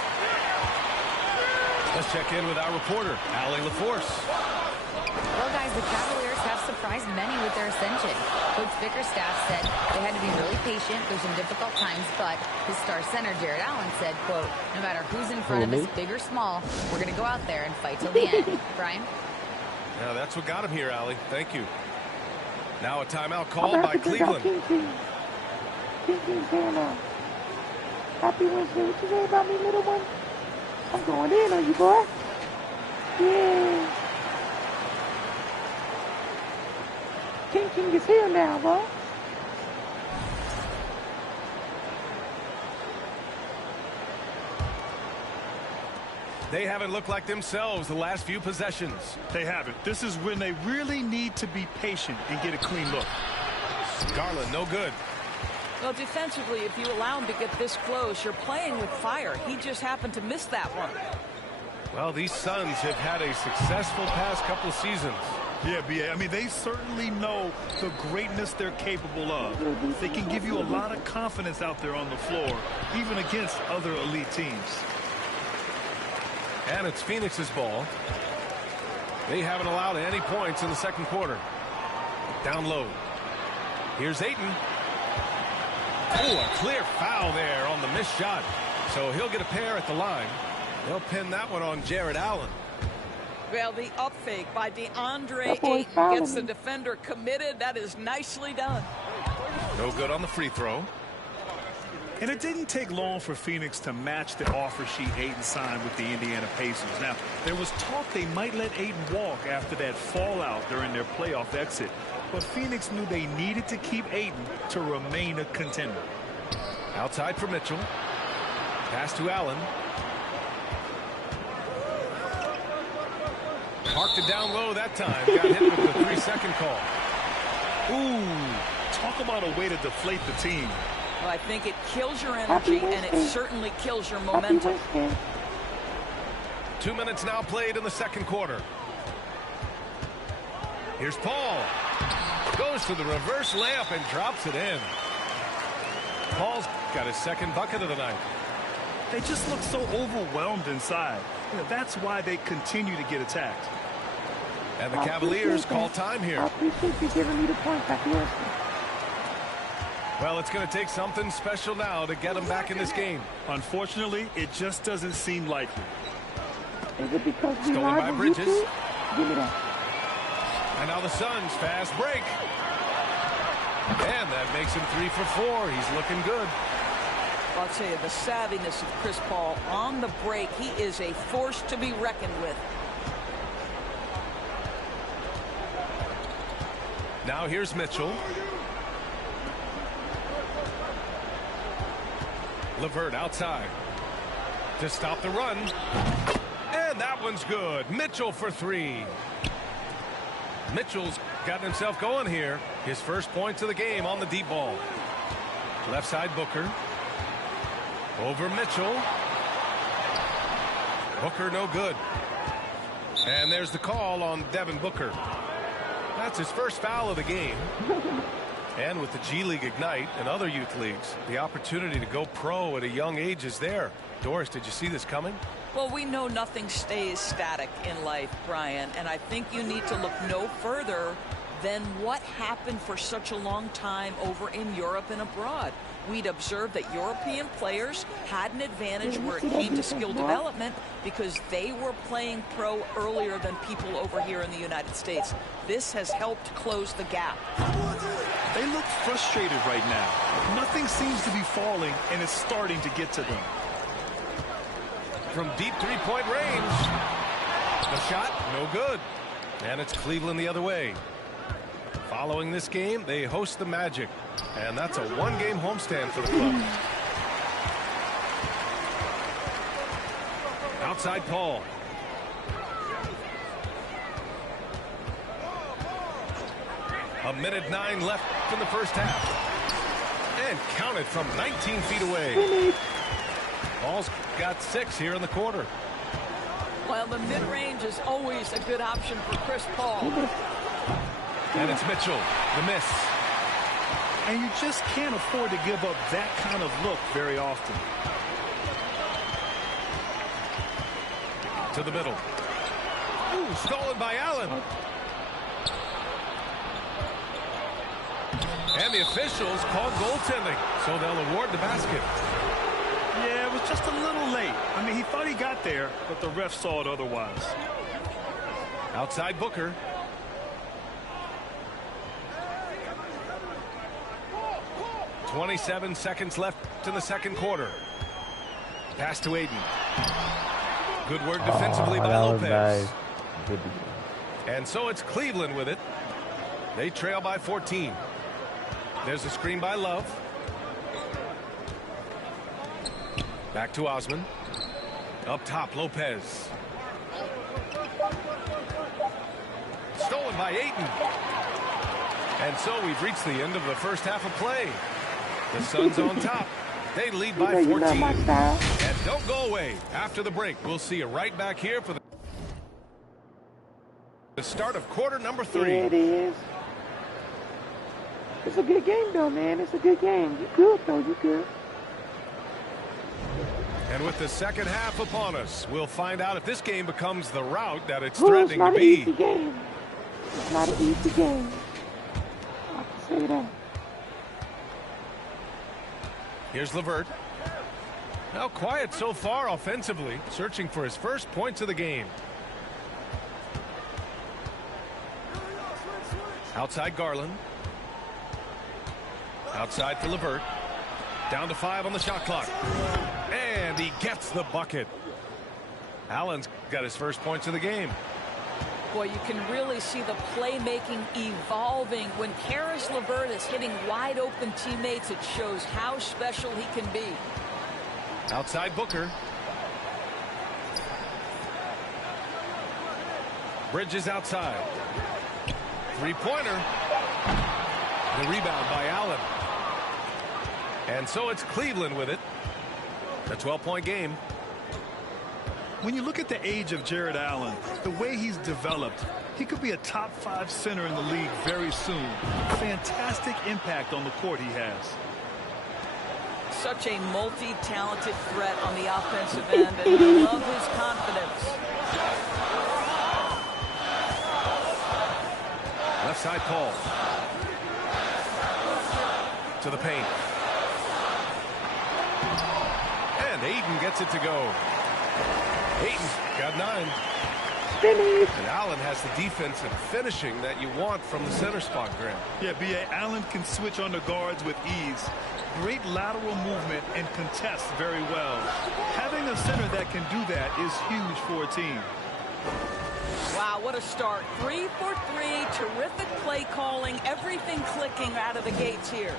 Let's check in with our reporter, Allie LaForce. Well, guys, the Cavaliers have surprised many with their ascension. Coach Bickerstaff said they had to be really patient through some difficult times, but his star center, Jared Allen, said, quote, no matter who's in front of us, big or small, we're going to go out there and fight till the end. Brian? Yeah, that's what got him here, Allie. Thank you. Now a timeout called by Cleveland. Happy Wednesday. What you say about me, little one? I'm going in on you, boy. Yeah. King is here now, boy. They haven't looked like themselves the last few possessions. They haven't. This is when they really need to be patient and get a clean look. Garland, no good. Well, defensively, if you allow him to get this close, you're playing with fire. He just happened to miss that one. Well, these Suns have had a successful past couple of seasons. Yeah, B.A. I mean, they certainly know the greatness they're capable of. They can give you a lot of confidence out there on the floor, even against other elite teams. And it's Phoenix's ball. They haven't allowed any points in the second quarter. Down low. Here's Ayton. Oh, a clear foul there on the missed shot. So he'll get a pair at the line. They'll pin that one on Jared Allen. Well, the up fake by DeAndre Ayton gets the defender committed. That is nicely done. No good on the free throw. And it didn't take long for Phoenix to match the offer sheet Ayton signed with the Indiana Pacers. Now, there was talk they might let Ayton walk after that fallout during their playoff exit. But Phoenix knew they needed to keep Ayton to remain a contender. Outside for Mitchell. Pass to Allen. Parked it down low that time. Got hit with the 3-second call. Ooh, talk about a way to deflate the team. Well, I think it kills your energy, and it certainly kills your momentum. 2 minutes now played in the second quarter. Here's Paul. Goes to the reverse layup and drops it in. Paul's got his second bucket of the night. They just look so overwhelmed inside. You know, that's why they continue to get attacked. And the Cavaliers call time here. I appreciate you giving me the point back here. Well, it's going to take something special now to get them back in this game. Unfortunately, it just doesn't seem likely. Is it because we stolen by Bridges? Give me that. And now the Suns fast break. And that makes him 3 for 4. He's looking good. I'll tell you, the savviness of Chris Paul on the break, he is a force to be reckoned with. Now here's Mitchell. LeVert outside to stop the run. And that one's good. Mitchell for 3. Mitchell's gotten himself going here. His first points of the game on the deep ball. Left side Booker. Over Mitchell. Booker no good. And there's the call on Devin Booker. That's his first foul of the game. And with the G League Ignite and other youth leagues, the opportunity to go pro at a young age is there. Doris, did you see this coming? Well, we know nothing stays static in life, Brian, and I think you need to look no further than what happened for such a long time over in Europe and abroad. We'd observed that European players had an advantage where it came to skill development because they were playing pro earlier than people over here in the United States. This has helped close the gap. They look frustrated right now. Nothing seems to be falling, and it's starting to get to them. From deep three-point range. The shot, no good. And it's Cleveland the other way. Following this game, they host the Magic. And that's a one-game homestand for the club. Outside Paul. A minute 9 left in the first half. And counted from 19 feet away. Paul's got 6 here in the quarter. Well, the mid-range is always a good option for Chris Paul. And it's Mitchell, the miss. And you just can't afford to give up that kind of look very often. To the middle. Ooh, stolen by Allen. And the officials called goaltending, so they'll award the basket. Yeah, it was just a little late. I mean, he thought he got there, but the ref saw it otherwise. Outside Booker. .27 seconds left in the second quarter. Pass to Aiden. Good work defensively by Lopez. Nice. And so it's Cleveland with it. They trail by 14. There's a screen by Love. Back to Osman. Up top, Lopez. Stolen by Ayton. And so we've reached the end of the first half of play. The Suns on top. They lead by 14. And don't go away. After the break, we'll see you right back here for the start of quarter number 3. Yeah, it is. It's a good game, though, man. It's a good game. You good, though. You good. And with the second half upon us, we'll find out if this game becomes the route that it's threatening to be. It's not an easy game. It's not an easy game. I can say that. Here's LeVert. Now quiet so far offensively, searching for his first points of the game. Outside Garland. Outside for LeVert. Down to 5 on the shot clock. And he gets the bucket. Allen's got his first points of the game. Boy, you can really see the playmaking evolving. When Caris LeVert is hitting wide open teammates, it shows how special he can be. Outside Booker. Bridges outside. Three-pointer. The rebound by Allen. And so it's Cleveland with it. A 12-point game. When you look at the age of Jared Allen, the way he's developed, he could be a top 5 center in the league very soon. Fantastic impact on the court he has. Such a multi-talented threat on the offensive end, and I love his confidence. Left side Paul. To the paint. And Ayton gets it to go. Ayton's got 9. Finish. And Allen has the defense and finishing that you want from the center spot, Graham. Yeah, B.A. Allen can switch on the guards with ease. Great lateral movement and contests very well. Having a center that can do that is huge for a team. Wow, what a start. 3 for 3. Terrific play calling. Everything clicking out of the gates here.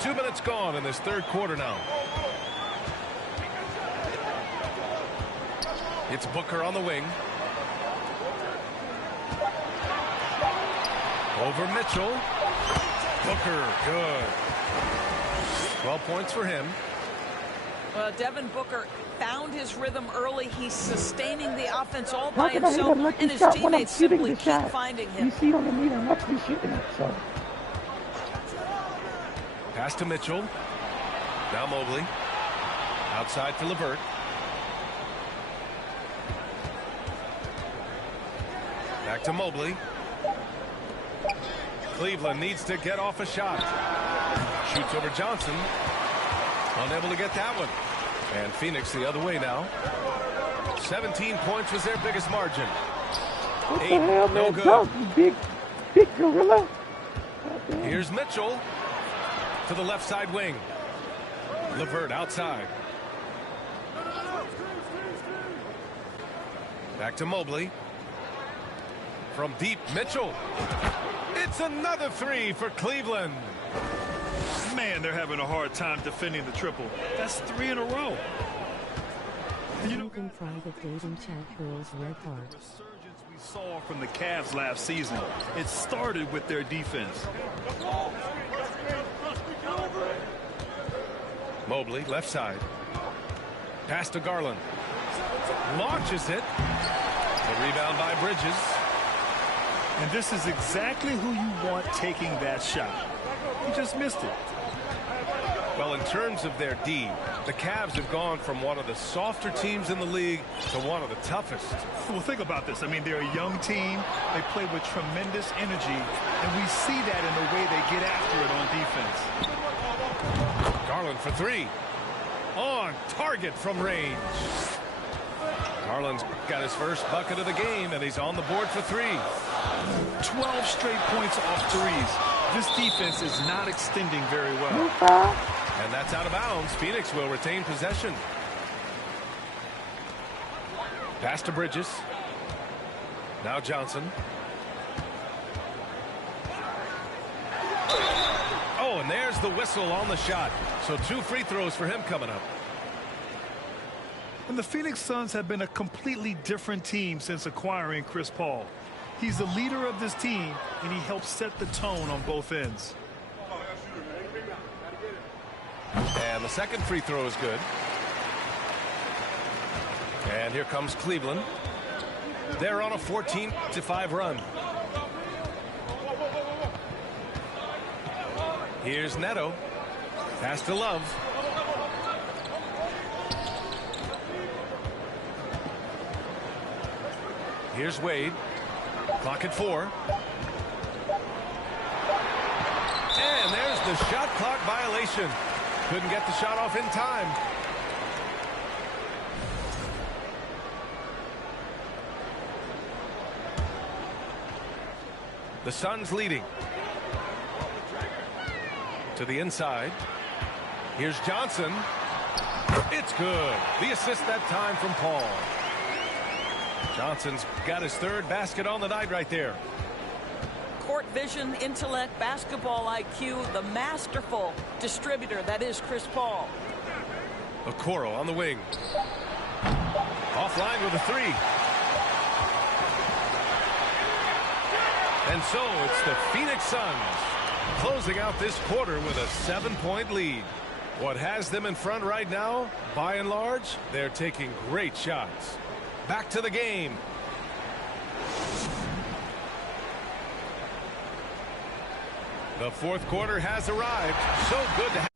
Two minutes gone in this third quarter now. It's Booker on the wing. Over Mitchell. Booker, good. 12 points for him. Well, Devin Booker found his rhythm early. He's sustaining the offense all by himself, and his teammates simply keep finding him. You see it on the meter, I'm actually shooting it, so. Pass to Mitchell. Now Mobley. Outside for LeVert. Back to Mobley. Cleveland needs to get off a shot. Shoots over Johnson. Unable to get that one. And Phoenix the other way now. 17 points was their biggest margin. What the hell, man? Dunk, you big gorilla. Here's Mitchell to the left side wing. LeVert outside. Back to Mobley. From deep, Mitchell. It's another three for Cleveland. Man, they're having a hard time defending the triple. That's 3 in a row. Private dating chat girls red heart. The resurgence we saw from the Cavs last season, it started with their defense. Mobley, left side. Pass to Garland. Launches it. The rebound by Bridges. And this is exactly who you want taking that shot. He just missed it. Well, in terms of their D, the Cavs have gone from one of the softer teams in the league to one of the toughest. Well, think about this. I mean, they're a young team. They play with tremendous energy, and we see that in the way they get after it on defense. Garland for three. On target from range. Garland's got his first bucket of the game, and he's on the board for three. 12 straight points off threes. This defense is not extending very well. And that's out of bounds. Phoenix will retain possession. Pass to Bridges. Now Johnson. Oh, and there's the whistle on the shot. So 2 free throws for him coming up. And the Phoenix Suns have been a completely different team since acquiring Chris Paul. He's the leader of this team, and he helps set the tone on both ends. And the second free throw is good. And here comes Cleveland. They're on a 14-5 run. Here's Neto. Pass to Love. Here's Wade. Clock at 4. And there's the shot clock violation. Couldn't get the shot off in time. The Suns leading. To the inside. Here's Johnson. It's good. The assist that time from Paul. Johnson's got his third basket on the night right there. Court vision, intellect, basketball IQ, the masterful distributor that is Chris Paul. Okoro on the wing. Offline with a three. And so it's the Phoenix Suns closing out this quarter with a 7-point lead. What has them in front right now, by and large, they're taking great shots. Back to the game. The fourth quarter has arrived. So good to have.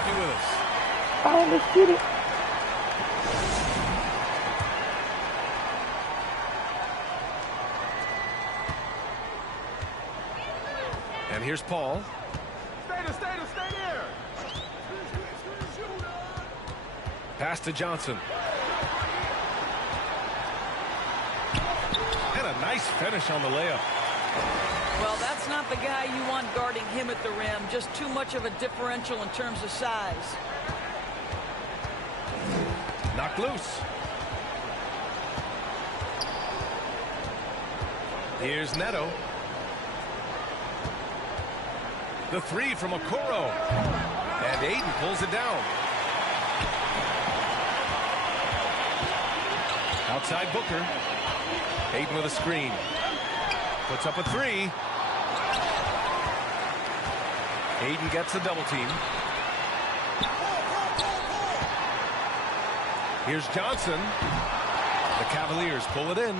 With us. Oh, let's get it. And here's Paul. Stay there. Pass to Johnson. And a nice finish on the layup. Well, that's not the guy you want guarding him at the rim. Just too much of a differential in terms of size. Knocked loose. Here's Neto. The three from Okoro. And Ayton pulls it down. Outside Booker. Ayton with a screen. Puts up a three. Ayton gets a double team. Here's Johnson. The Cavaliers pull it in.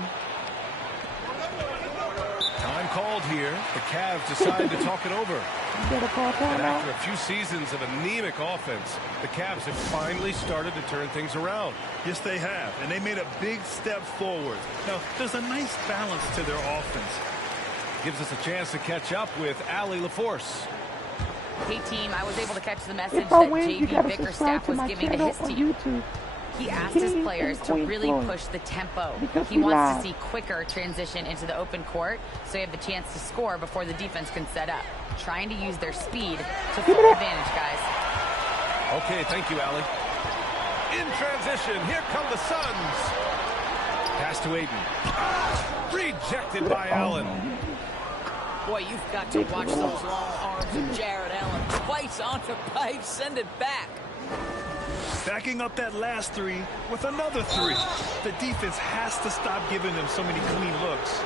Time called here. The Cavs decide to talk it over. And after a few seasons of anemic offense, the Cavs have finally started to turn things around. Yes, they have. And they made a big step forward. Now, there's a nice balance to their offense. Gives us a chance to catch up with Allie LaForce. Hey, team, I was able to catch the message that JV Bickerstaff was giving to his team. He asked his players to really push the tempo. He wants to see quicker transition into the open court, so you have the chance to score before the defense can set up. Trying to use their speed to full advantage, guys. Okay, thank you, Allie. In transition, here come the Suns. Pass to Ayton. Rejected by Allen. Boy, you've got to watch those long arms of Jarrett Allen. Twice on the pipe, send it back. Backing up that last three with another three. The defense has to stop giving them so many clean looks.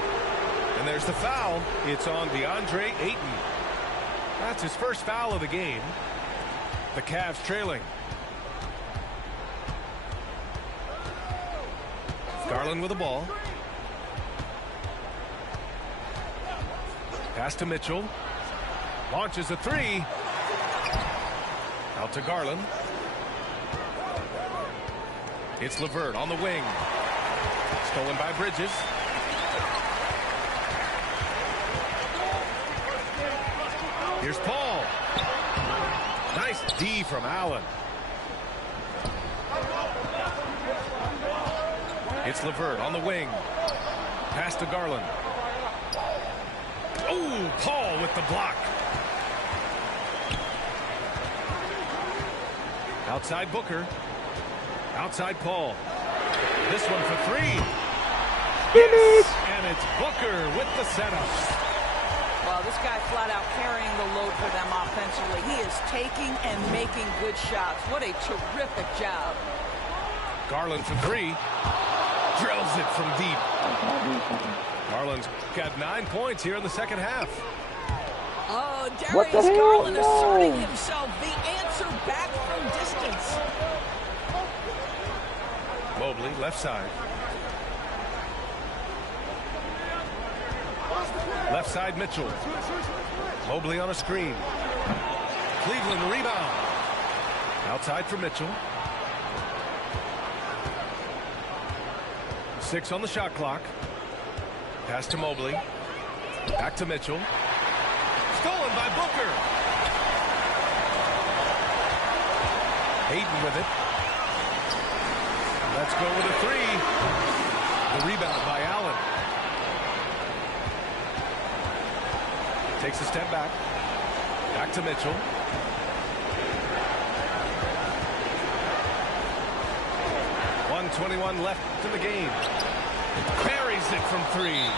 And there's the foul. It's on DeAndre Ayton. That's his first foul of the game. The Cavs trailing. Garland with the ball. Pass to Mitchell. Launches a three. Out to Garland. It's LeVert on the wing. Stolen by Bridges. Here's Paul. Nice D from Allen. It's LeVert on the wing. Pass to Garland. Oh, Paul with the block. Outside Booker. Outside Paul. This one for three. Yes, and it's Booker with the setup. Well, this guy flat out carrying the load for them offensively. He is taking and making good shots. What a terrific job. Garland for three. Drills it from deep. Garland's got 9 points here in the second half. Oh, Darius Garland asserting himself. The answer back from distance. Mobley, left side. Left side, Mitchell. Mobley on a screen. Cleveland rebound. Outside for Mitchell. 6 on the shot clock. Pass to Mobley. Back to Mitchell. Stolen by Booker. Ayton with it. Let's go with a three. The rebound by Allen. Takes a step back. Back to Mitchell. .121 left in the game. Buries it from three.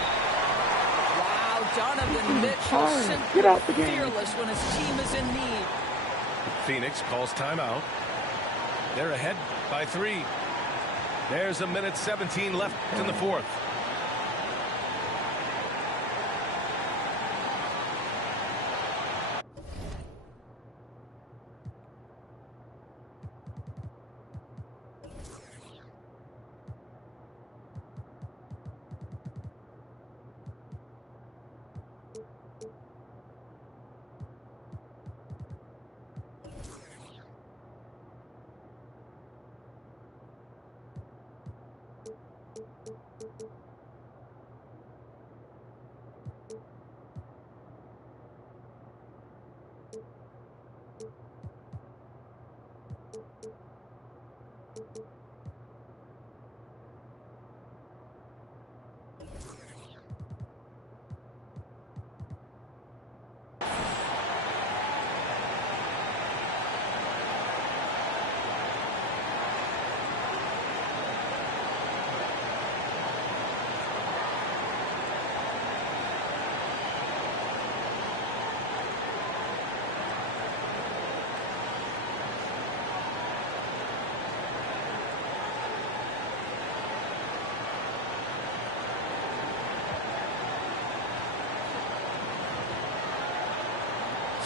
Wow, Donovan Mitchell simply fearless when his team is in need. Phoenix calls timeout. They're ahead by 3. There's a minute 17 left in the fourth.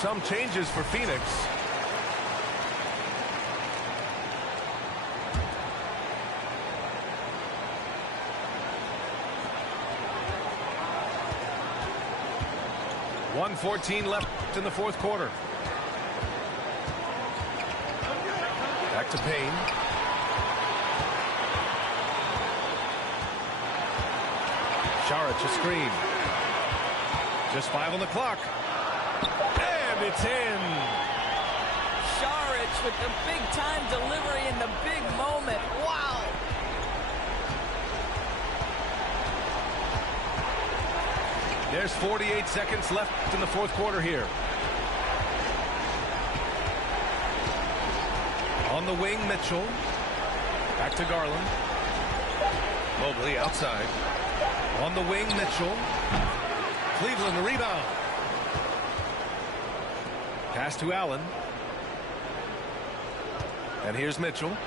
Some changes for Phoenix. .114 left in the fourth quarter. Back to Payne. Saric a screen. Just 5 on the clock. And it's in. Saric with the big-time delivery in the big moment. Wow. There's 48 seconds left in the fourth quarter here. On the wing, Mitchell. Back to Garland. Mobley outside. On the wing, Mitchell. Cleveland the rebound. Pass to Allen. And here's Mitchell.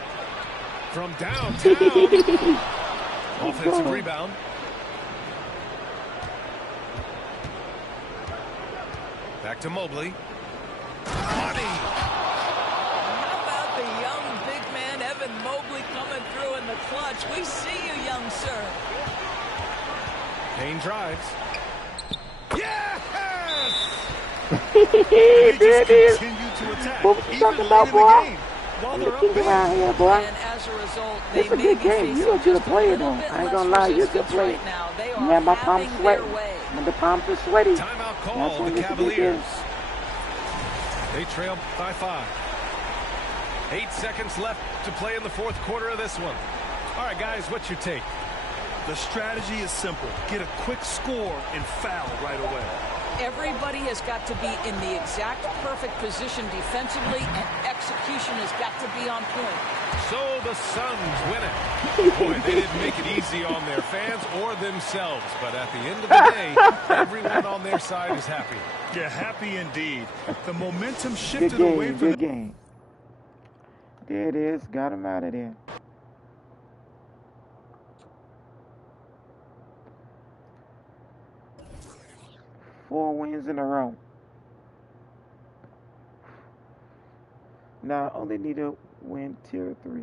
From downtown. Offensive rebound. Back to Mobley. Money. How about the young big man, Evan Mobley, coming through in the clutch? We see you, young sir. Payne drives. Yes! There it is. What was you talking about, boy? Around here, boy. And as a result, it's a good game. You're a good player, though. I ain't gonna lie, you're a good player. Yeah, my palms sweating. And the palms are sweaty. Timeout call the Cavaliers. They trail by 5. 8 seconds left to play in the fourth quarter of this one. All right, guys, what's your take? The strategy is simple. Get a quick score and foul right away. Everybody has got to be in the exact perfect position defensively, and execution has got to be on point. So the Suns win it. Boy, they didn't make it easy on their fans or themselves, but at the end of the day, everyone on their side is happy. Yeah, happy indeed. The momentum shifted good game, away from good game. There it is. Got him out of there. Four wins in a row. Now I only need to win tier 3.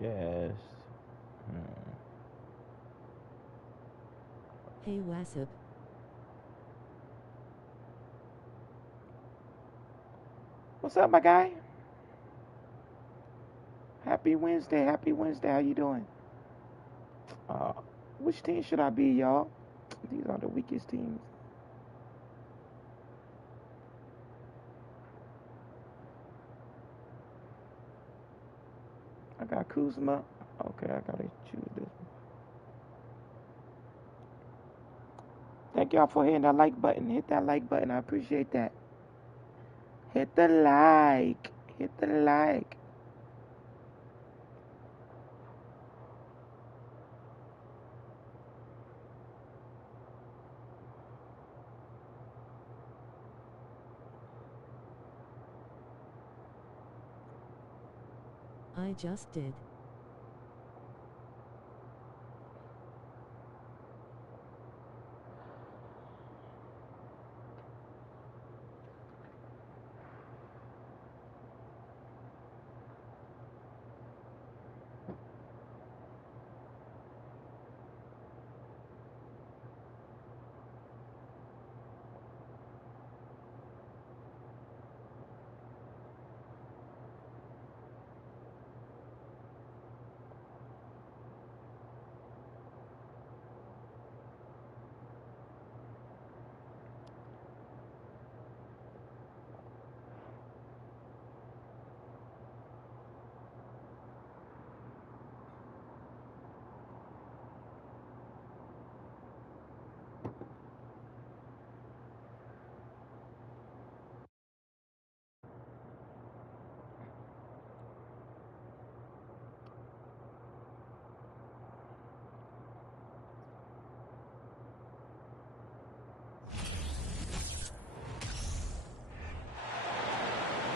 Just. Hey, Wassup. What's up, my guy? Happy Wednesday. Happy Wednesday. How you doing? Which team should I be, y'all? These are the weakest teams. I got Kuzma. Okay, I gotta choose this one. Thank y'all for hitting that like button. Hit that like button. I appreciate that. Hit the like. Hit the like. I just did.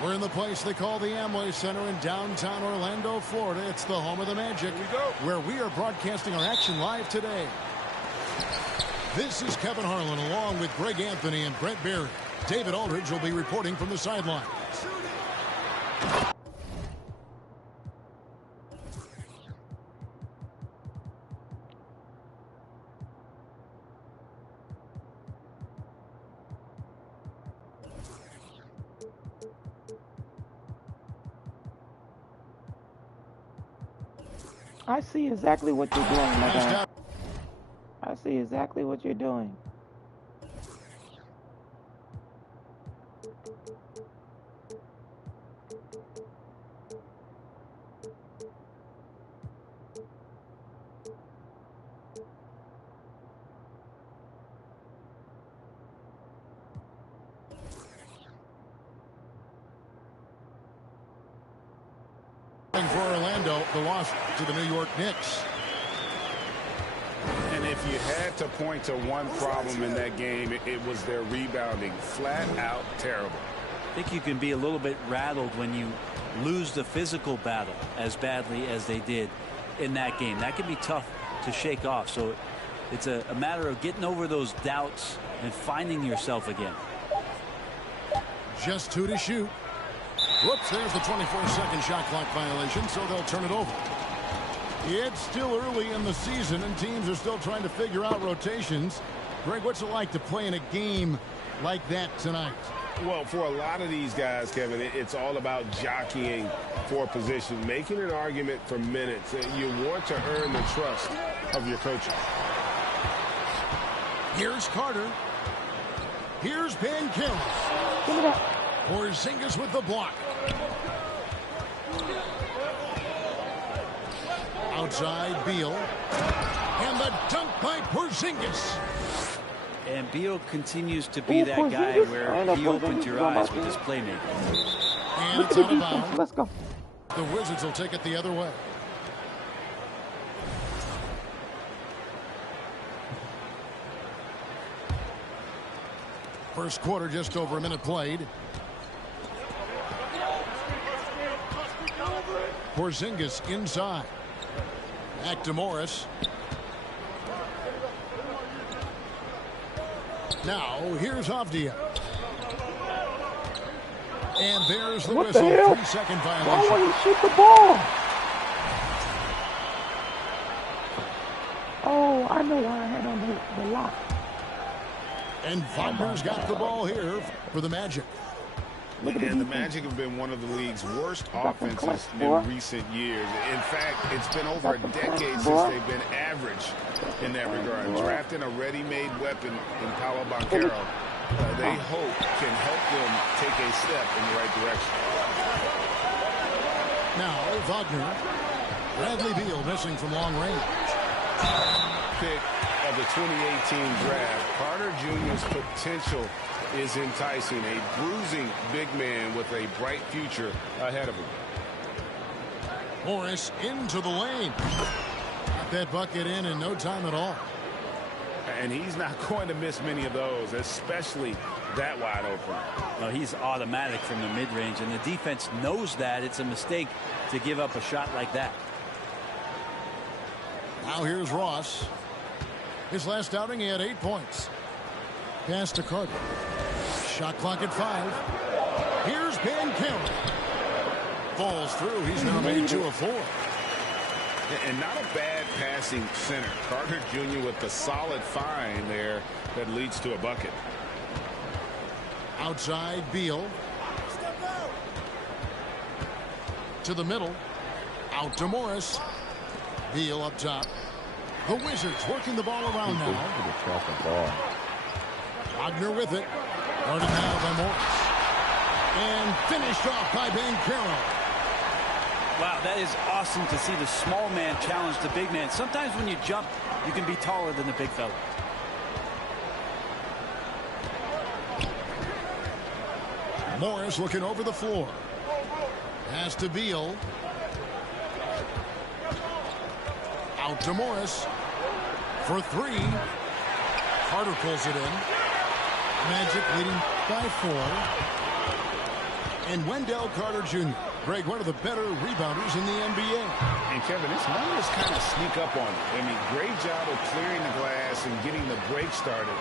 We're in the place they call the Amway Center in downtown Orlando, Florida. It's the home of the Magic, where we are broadcasting our action live today. This is Kevin Harlan along with Greg Anthony and Brent Barry. David Aldridge will be reporting from the sidelines. I see exactly what you're doing, my guy. I see exactly what you're doing. For Orlando, the loss to the New York Knicks. And if you had to point to one problem in that game, it was their rebounding. Flat out terrible. I think you can be a little bit rattled when you lose the physical battle as badly as they did in that game. That can be tough to shake off. So it's a matter of getting over those doubts and finding yourself again. Just 2 to shoot. Whoops, there's the 24-second shot clock violation, so they'll turn it over. It's still early in the season, and teams are still trying to figure out rotations. Greg, what's it like to play in a game like that tonight? Well, for a lot of these guys, Kevin, it's all about jockeying for position, making an argument for minutes. You want to earn the trust of your coaches. Here's Carter. Here's Banchero. Porzingis with the block. Outside Beal. And the dunk by Porzingis. And Beal continues to be that guy where he opens your eyes with his playmaking. And it's out of bounds. Let's go. The Wizards will take it the other way. First quarter, just over a minute played. Porzingis inside. Back to Morris. Now, here's Avdia. And there's the whistle. 3-second violation. Why won't he shoot the ball? Oh, I know why I had on the lock. And Wagner's got the ball here for the Magic. And the Magic have been one of the league's worst offenses in recent years. In fact, it's been over a decade since they've been average in that regard. Drafting a ready-made weapon in Paolo Banchero, they hope can help them take a step in the right direction. Now, Wagner. Bradley Beal missing from long range. Pick of the 2018 draft, Carter Jr.'s potential is enticing. A bruising big man with a bright future ahead of him. Morris into the lane. Got that bucket in no time at all. And he's not going to miss many of those, especially that wide open. No, he's automatic from the mid-range, and the defense knows that. It's a mistake to give up a shot like that. Now here's Ross. His last outing, he had 8 points. Pass to Carter. Shot clock at 5. Here's Banchero. Falls through. He's now made 2 of 4. And not a bad passing center. Carter Jr. with the solid find there that leads to a bucket. Outside Beal. To the middle. Out to Morris. Beal up top. The Wizards working the ball around now. Wagner with it. Guarded now by Morris. And finished off by Banchero. Wow, that is awesome to see the small man challenge the big man. Sometimes when you jump, you can be taller than the big fella. Morris looking over the floor. Pass to Beal. Out to Morris. For 3. Carter pulls it in. Magic leading by 4. And Wendell Carter Jr., Greg, one of the better rebounders in the NBA. And Kevin, his numbers kind of sneak up on you. I mean, great job of clearing the glass and getting the break started.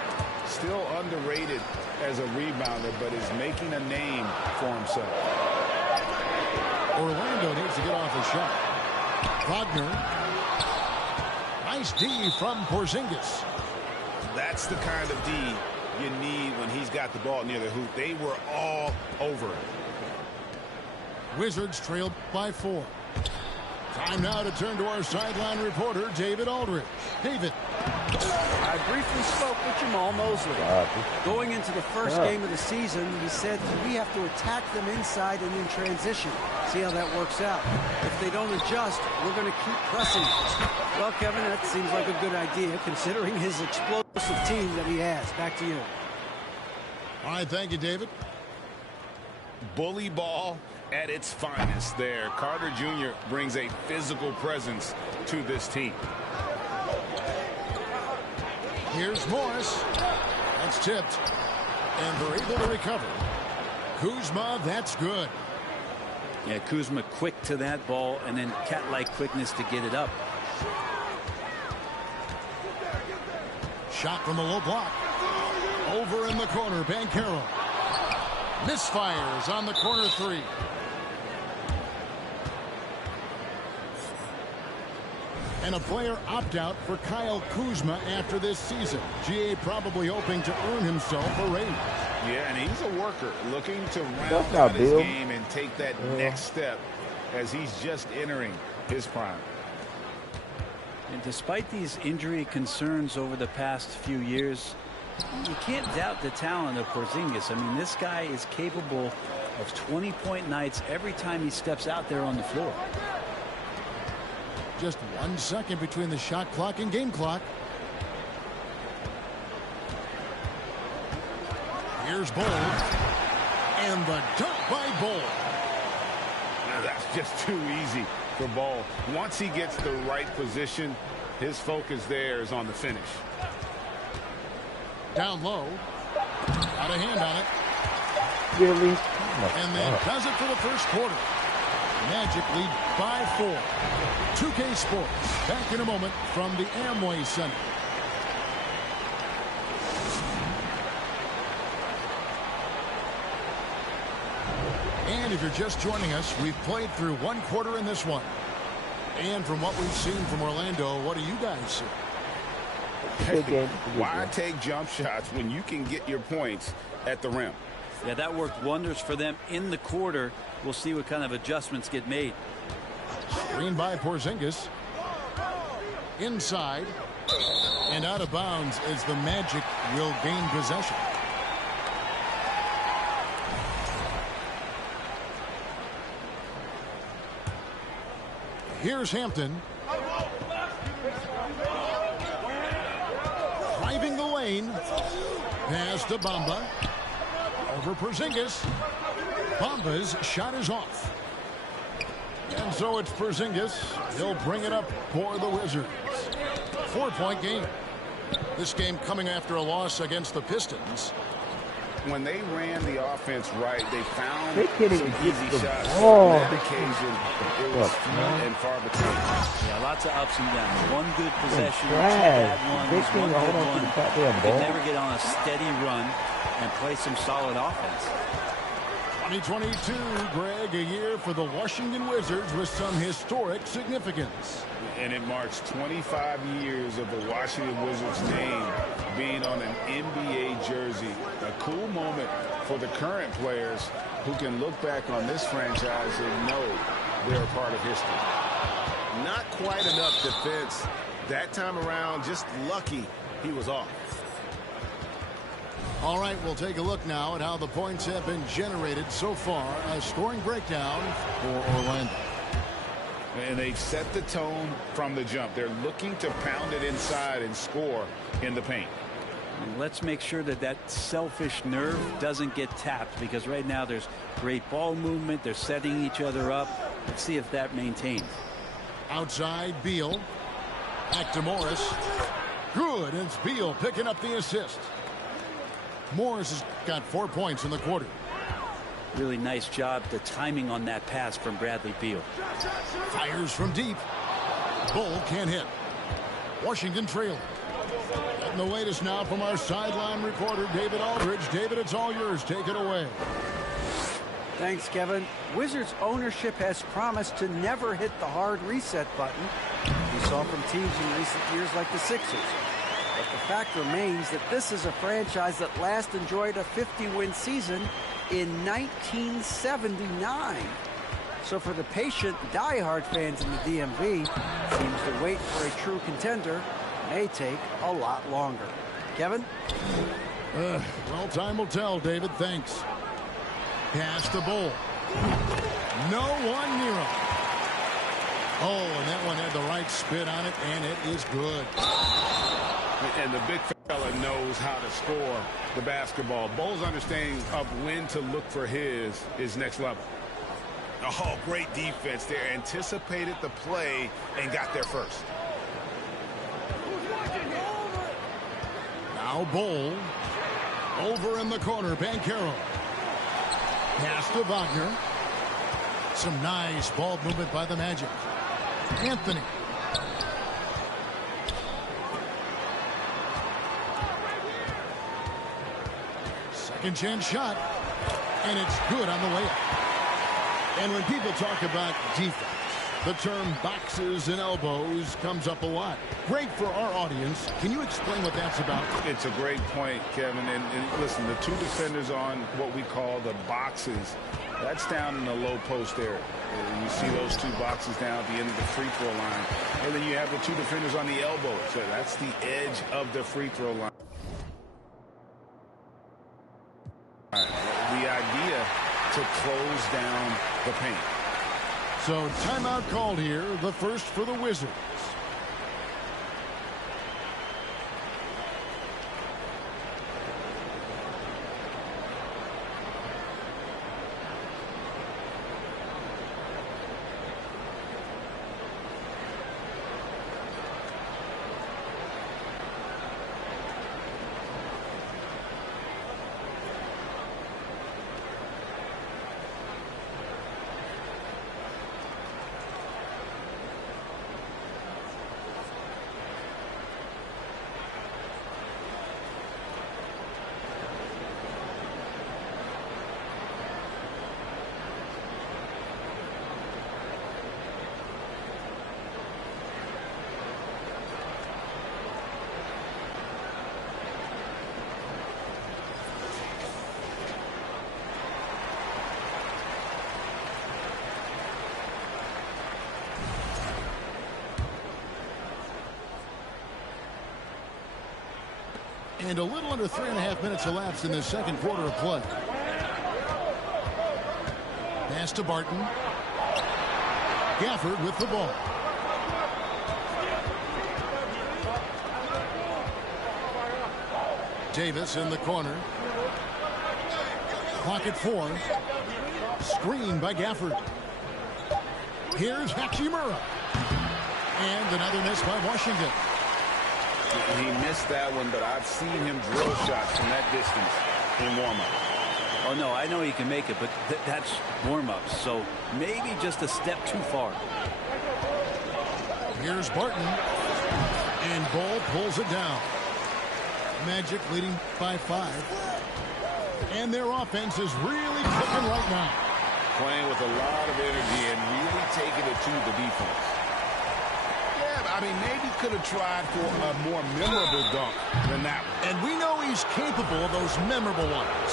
Still underrated as a rebounder, but is making a name for himself. Orlando needs to get off a shot. Wagner. Nice D from Porzingis. That's the kind of D you need when he's got the ball near the hoop. They were all over it. Wizards trailed by 4. Time now to turn to our sideline reporter, David Aldridge. David. I briefly spoke with Jamal Mosley. Going into the first game of the season, he said we have to attack them inside and in transition. See how that works out. If they don't adjust, we're going to keep pressing. Well, Kevin, that seems like a good idea considering his explosive team that he has. Back to you. All right, thank you, David. Bully ball at its finest there. Carter Jr. brings a physical presence to this team. Here's Morris. That's tipped. And they're able to recover. Kuzma, that's good. Yeah, Kuzma quick to that ball and then cat-like quickness to get it up. Shot from the low block. Over in the corner, Banchero. Misfires on the corner 3. And a player opt-out for Kyle Kuzma after this season. GA probably hoping to earn himself a raise. Yeah, and he's a worker looking to round out his game and take that next step as he's just entering his prime. And despite these injury concerns over the past few years, you can't doubt the talent of Porzingis. I mean, this guy is capable of 20-point nights every time he steps out there on the floor. Just 1 second between the shot clock and game clock. Here's Bol. And the dunk by Bol. Now that's just too easy for Bol. Once he gets the right position, his focus there is on the finish. Down low. Got a hand on it. Really? And that does it for the first quarter. Magic lead by 4. 2K Sports back in a moment from the Amway Center. And if you're just joining us, we've played through 1 quarter in this one. And from what we've seen from Orlando, what do you guys see? Why take jump shots when you can get your points at the rim? Yeah, that worked wonders for them in the quarter. We'll see what kind of adjustments get made. Screen by Porzingis. Inside. And out of bounds as the Magic will gain possession. Here's Hampton. Driving the lane. Pass to Bamba. Over Porzingis. Bamba's shot is off. And so it's Porzingis. He'll bring it up for the Wizards. 4-point game. This game coming after a loss against the Pistons. When they ran the offense right, they found some easy shots. On that occasion, it was few and far between. Yeah, lots of ups and downs. One good possession, two bad ones, one good one. They can never get on a steady run and play some solid offense. 2022, Greg, a year for the Washington Wizards with some historic significance. And it marks 25 years of the Washington Wizards name being on an NBA jersey. A cool moment for the current players who can look back on this franchise and know they're a part of history. Not quite enough defense that time around. Just lucky he was off. All right, we'll take a look now at how the points have been generated so far. A scoring breakdown for Orlando. And they've set the tone from the jump. They're looking to pound it inside and score in the paint. And let's make sure that that selfish nerve doesn't get tapped, because right now there's great ball movement. They're setting each other up. Let's see if that maintains. Outside, Beal. Back to Morris. Good, and it's Beal picking up the assist. Morris has got 4 points in the quarter. really nice job, the timing on that pass from Bradley Beal. Fires from deep. Bull can't hit. Washington trailing. And the latest now from our sideline reporter, David Aldridge. David, it's all yours. Take it away. Thanks, Kevin. Wizards ownership has promised to never hit the hard reset button we saw from teams in recent years like the Sixers. But the fact remains that this is a franchise that last enjoyed a 50-win season in 1979. So for the patient, diehard fans in the DMV, seems to wait for a true contender may take a lot longer. Kevin? Well, time will tell, David. Thanks. Pass the Bull. No one near him. Oh, and that one had the right spin on it, and it is good. And the big fella knows how to score the basketball. Bull's understanding of when to look for his is next level. Oh, great defense there. Anticipated the play and got there first. Now Bull. Over in the corner, Banchero. Pass to Wagner. Some nice ball movement by the Magic. Anthony. Second chance shot. And it's good on the layup. And when people talk about defense, the term boxes and elbows comes up a lot. Great for our audience. Can you explain what that's about? It's a great point, Kevin. And listen, the two defenders on what we call the boxes, that's down in the low post area. And you see those two boxes down at the end of the free throw line. And then you have the two defenders on the elbows. So that's the edge of the free throw line. The idea to close down the paint. So timeout called here, the first for the Wizards. And a little under 3.5 minutes elapsed in the second quarter of play. Pass to Barton. Gafford with the ball. Davis in the corner. Clock at 4. Screen by Gafford. Here's Hachimura. And another miss by Washington. He missed that one, but I've seen him drill shots from that distance in warm-up. Oh, no, I know he can make it, but that's warm-ups, so maybe just a step too far. Here's Barton. And Ball pulls it down. Magic leading by 5. And their offense is really clicking right now. Playing with a lot of energy and really taking it to the defense. I mean, maybe could have tried for a more memorable dunk than that one. And we know he's capable of those memorable ones.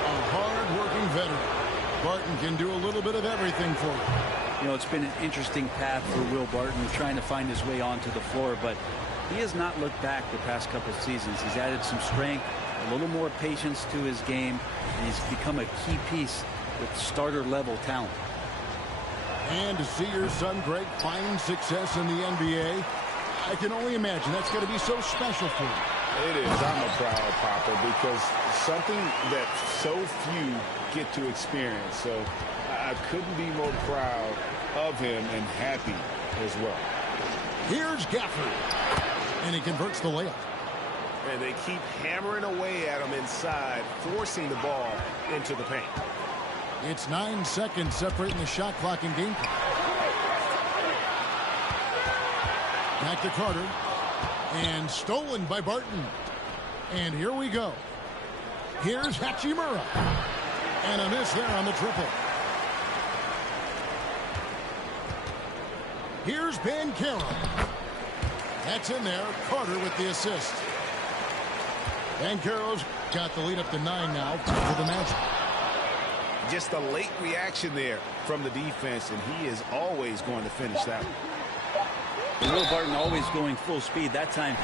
A hard-working veteran. Barton can do a little bit of everything for you. You know, it's been an interesting path for Will Barton trying to find his way onto the floor, but he has not looked back the past couple of seasons. He's added some strength, a little more patience to his game, and he's become a key piece with starter-level talent. And to see your son, Greg, find success in the NBA, I can only imagine that's going to be so special for you. It is. I'm a proud papa because something that so few get to experience. So I couldn't be more proud of him and happy as well. Here's Gafford. And he converts the layup. And they keep hammering away at him inside, forcing the ball into the paint. It's 9 seconds separating the shot clock and game clock. Back to Carter. And stolen by Barton. And here we go. Here's Hachimura. And a miss there on the triple. Here's Banchero. That's in there. Carter with the assist. Banchero's got the lead up to 9 now for the Magic. Just a late reaction there from the defense, and he is always going to finish that one. Will Barton always going full speed. That time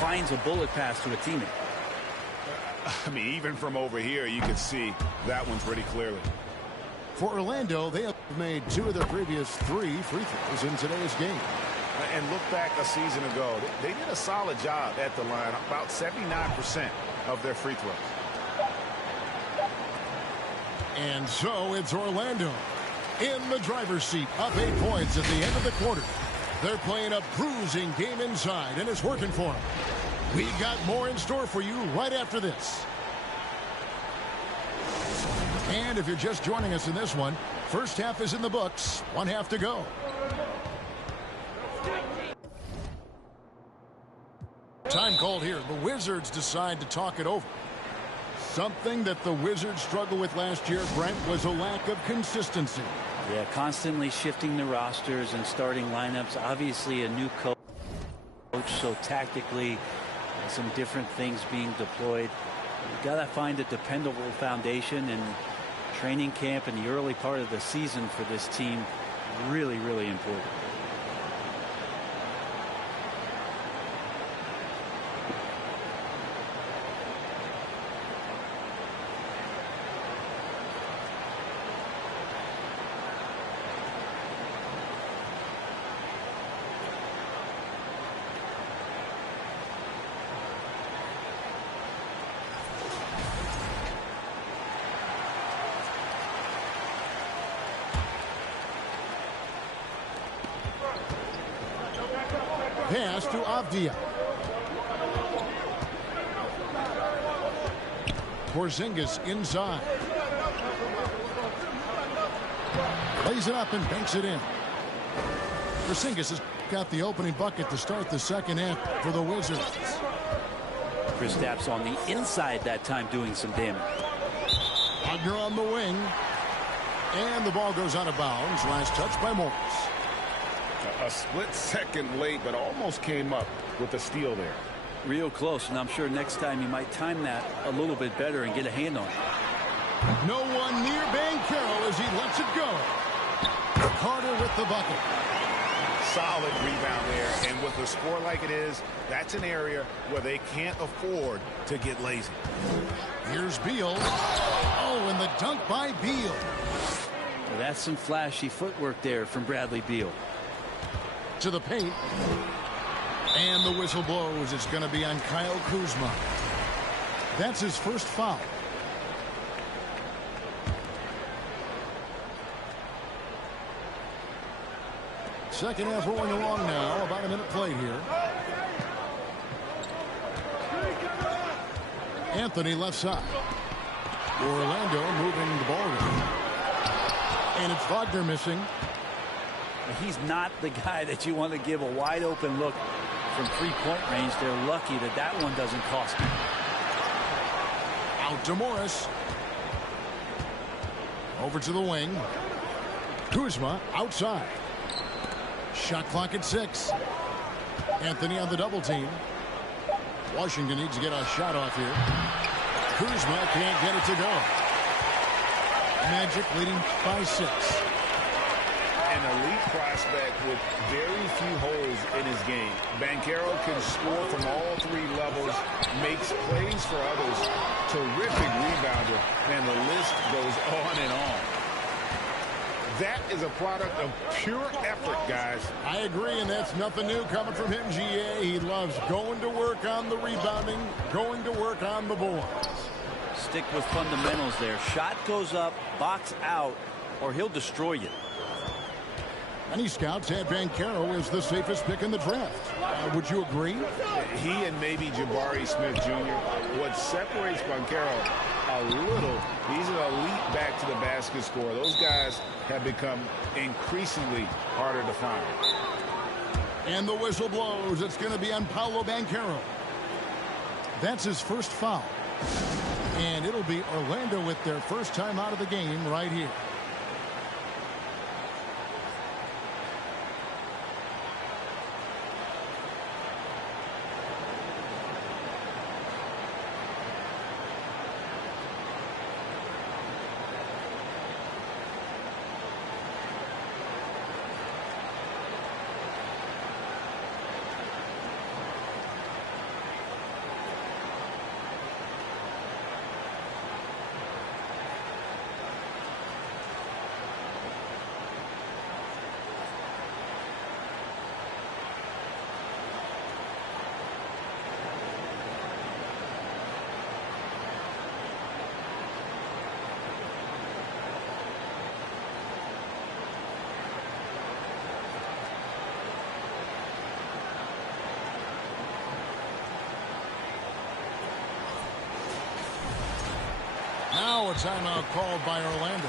finds a bullet pass to a teammate. I mean, even from over here, you can see that one pretty clearly. For Orlando, they have made 2 of their previous 3 free throws in today's game. And look back a season ago, they did a solid job at the line, about 79% of their free throws. And so it's Orlando in the driver's seat, up 8 points at the end of the quarter. They're playing a bruising game inside, and it's working for them. We've got more in store for you right after this. And if you're just joining us in this one, first half is in the books, 1 half to go. Time called here. The Wizards decide to talk it over. Something that the Wizards struggled with last year, Brent, was a lack of consistency. Yeah, constantly shifting the rosters and starting lineups. Obviously a new coach, so tactically some different things being deployed. You've got to find a dependable foundation, and training camp in the early part of the season for this team really, really important. Pass to Avdia. Porzingis inside. Lays it up and banks it in. Porzingis has got the opening bucket to start the second half for the Wizards. Kristaps on the inside that time doing some damage. Wagner on the wing. And the ball goes out of bounds. Last touch by Morris. A split second late, but almost came up with a steal there. Real close, and I'm sure next time he might time that a little bit better and get a hand on it. No one near Banchero as he lets it go. Carter with the bucket. Solid rebound there, and with a score like it is, that's an area where they can't afford to get lazy. Here's Beal. Oh, and the dunk by Beal. Well, that's some flashy footwork there from Bradley Beal. To the paint. And the whistle blows. It's going to be on Kyle Kuzma. That's his first foul. Second half rolling along now. About a minute played here. Anthony left side. Orlando moving the ball game. And it's Wagner missing. He's not the guy that you want to give a wide open look from 3-point range. They're lucky that that one doesn't cost him. Out to Morris. Over to the wing. Kuzma outside. Shot clock at 6. Anthony on the double team. Washington needs to get a shot off here. Kuzma can't get it to go. Magic leading by 6. An elite prospect with very few holes in his game. Banchero can score from all 3 levels, makes plays for others, terrific rebounder, and the list goes on and on. That is a product of pure effort, guys. I agree, and that's nothing new coming from him, GA. He loves going to work on the rebounding, going to work on the boards. Stick with fundamentals there. Shot goes up, box out, or he'll destroy you. Many scouts had Banchero as the safest pick in the draft. Would you agree? He and maybe Jabari Smith Jr. What separates Banchero a little, he's an elite back to the basket scorer. Those guys have become increasingly harder to find. And the whistle blows. It's going to be on Paolo Banchero. That's his first foul. And it'll be Orlando with their first time out of the game right here. Now a timeout called by Orlando.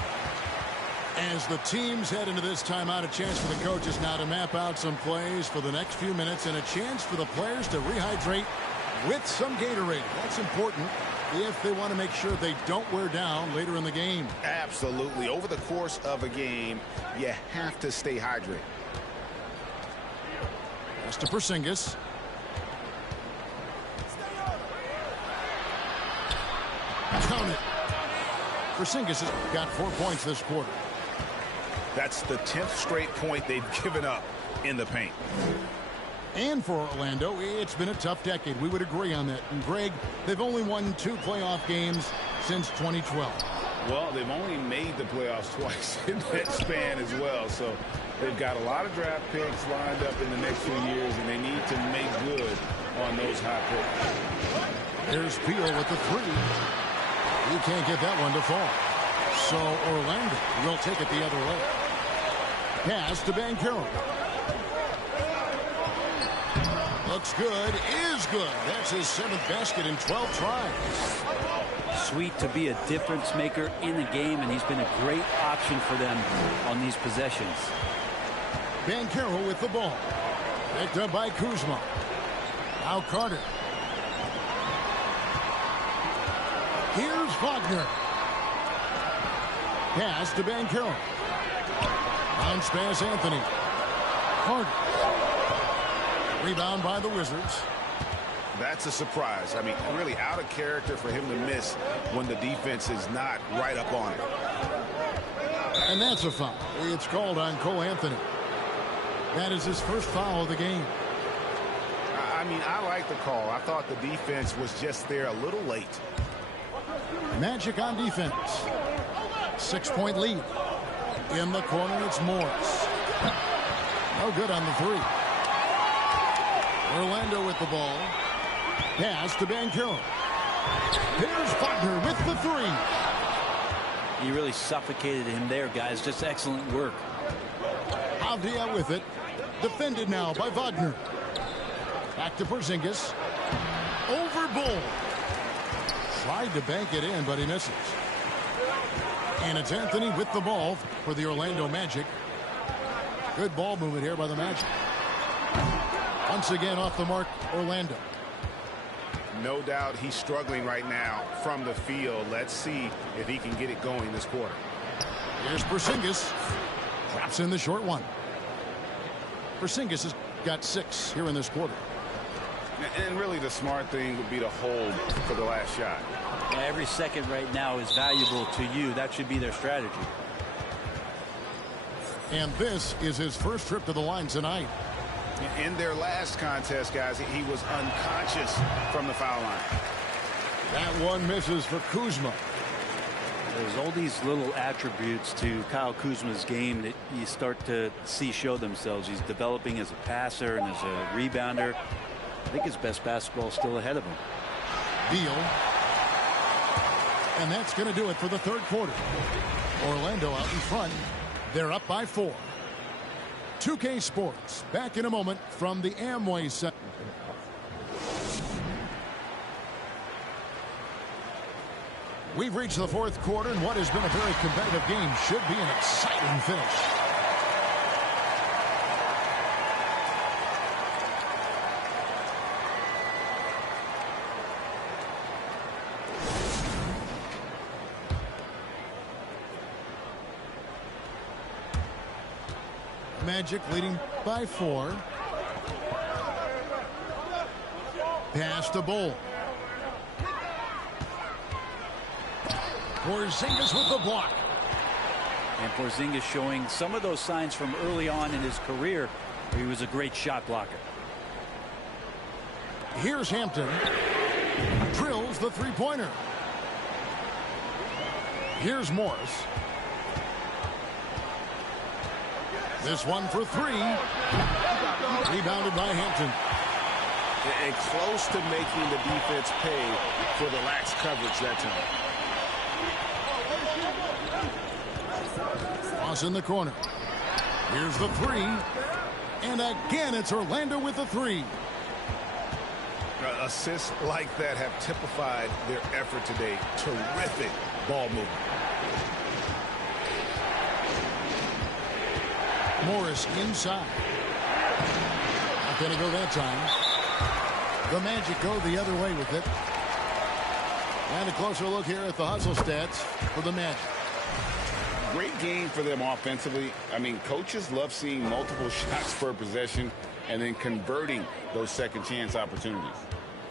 As the teams head into this timeout, a chance for the coaches now to map out some plays for the next few minutes and a chance for the players to rehydrate with some Gatorade. That's important if they want to make sure they don't wear down later in the game. Absolutely. Over the course of a game, you have to stay hydrated. That's to Porzingis. Count it. Porzingis has got 4 points this quarter. That's the 10th straight point they've given up in the paint. And for Orlando, it's been a tough decade. We would agree on that. And Greg, they've only won 2 playoff games since 2012. Well, they've only made the playoffs twice in that span as well. So they've got a lot of draft picks lined up in the next few years, and they need to make good on those high picks. Here's Beal with the 3. He can't get that one to fall. So Orlando will take it the other way. Pass to Banchero. Looks good, is good. That's his 7th basket in 12 tries. Sweet to be a difference maker in the game, and he's been a great option for them on these possessions. Banchero with the ball. Picked up by Kuzma. Now Carter. Here's Wagner. Pass to Banchero. Bounce pass Anthony. Carter. Rebound by the Wizards. That's a surprise. I mean, really out of character for him to miss when the defense is not right up on it. And that's a foul. It's called on Cole Anthony. That is his first foul of the game. I mean, I like the call. I thought the defense was just there a little late. Magic on defense. 6-point lead. In the corner, it's Morris. No good on the 3. Orlando with the ball. Pass to Banchero. Here's Wagner with the 3. He really suffocated him there, guys. Just excellent work. Avdia with it. Defended now by Wagner. Back to Porzingis. Over Bull. Tried to bank it in, but he misses. And it's Anthony with the ball for the Orlando Magic. Good ball movement here by the Magic. Once again off the mark, Orlando. No doubt he's struggling right now from the field. Let's see if he can get it going this quarter. Here's Porzingis. Drops in the short one. Porzingis has got 6 here in this quarter. And really the smart thing would be to hold for the last shot. Yeah, every second right now is valuable to you. That should be their strategy. And this is his first trip to the line tonight. In their last contest, guys, he was unconscious from the foul line. That one misses for Kuzma. There's all these little attributes to Kyle Kuzma's game that you start to see show themselves. He's developing as a passer and as a rebounder. I think his best basketball is still ahead of him. Beal. And that's going to do it for the third quarter. Orlando out in front. They're up by 4. 2K Sports. Back in a moment from the Amway Center. We've reached the fourth quarter, and what has been a very competitive game should be an exciting finish. Magic leading by 4. Pass to Bull. Porzingis with the block. And Porzingis showing some of those signs from early on in his career where he was a great shot blocker. Here's Hampton. Drills the three-pointer. Here's Morris. This one for 3. Rebounded by Hampton. And close to making the defense pay for the lax coverage that time. Cross in the corner. Here's the 3. And again, it's Orlando with the 3. Assists like that have typified their effort today. Terrific ball movement. Morris inside. Not going to go that time. The Magic go the other way with it. And a closer look here at the hustle stats for the Magic. Great game for them offensively. I mean, coaches love seeing multiple shots per possession and then converting those second chance opportunities.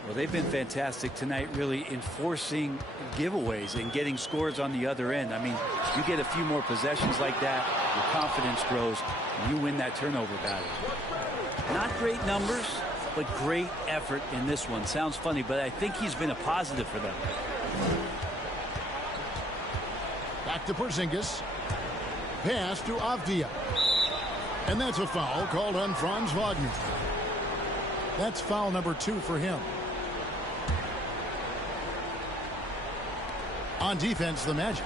Well, they've been fantastic tonight, really enforcing giveaways and getting scores on the other end. I mean, you get a few more possessions like that, your confidence grows, and you win that turnover battle. Not great numbers, but great effort in this one. Sounds funny, but I think he's been a positive for them. Back to Porzingis. Pass to Avdia. And that's a foul called on Franz Wagner. That's foul number 2 for him. On defense, the Magic.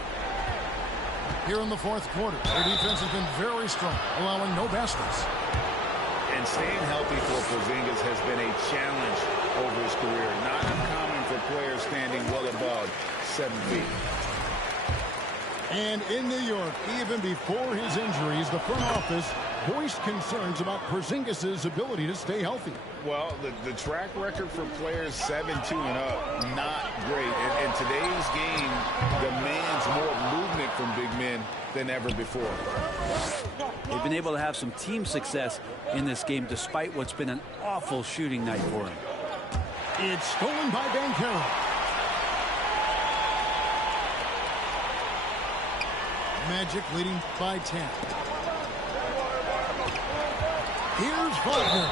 Here in the fourth quarter, their defense has been very strong, allowing no baskets. And staying healthy for Porzingis has been a challenge over his career. Not uncommon for players standing well above 7 feet. And in New York, even before his injuries, the front office voiced concerns about Porzingis' ability to stay healthy. Well, the track record for players 7-2 and up, not great. And today's game demands more movement from big men than ever before. They've been able to have some team success in this game despite what's been an awful shooting night for him. It's stolen by Banchero. Magic leading by 10. Here's Wagner.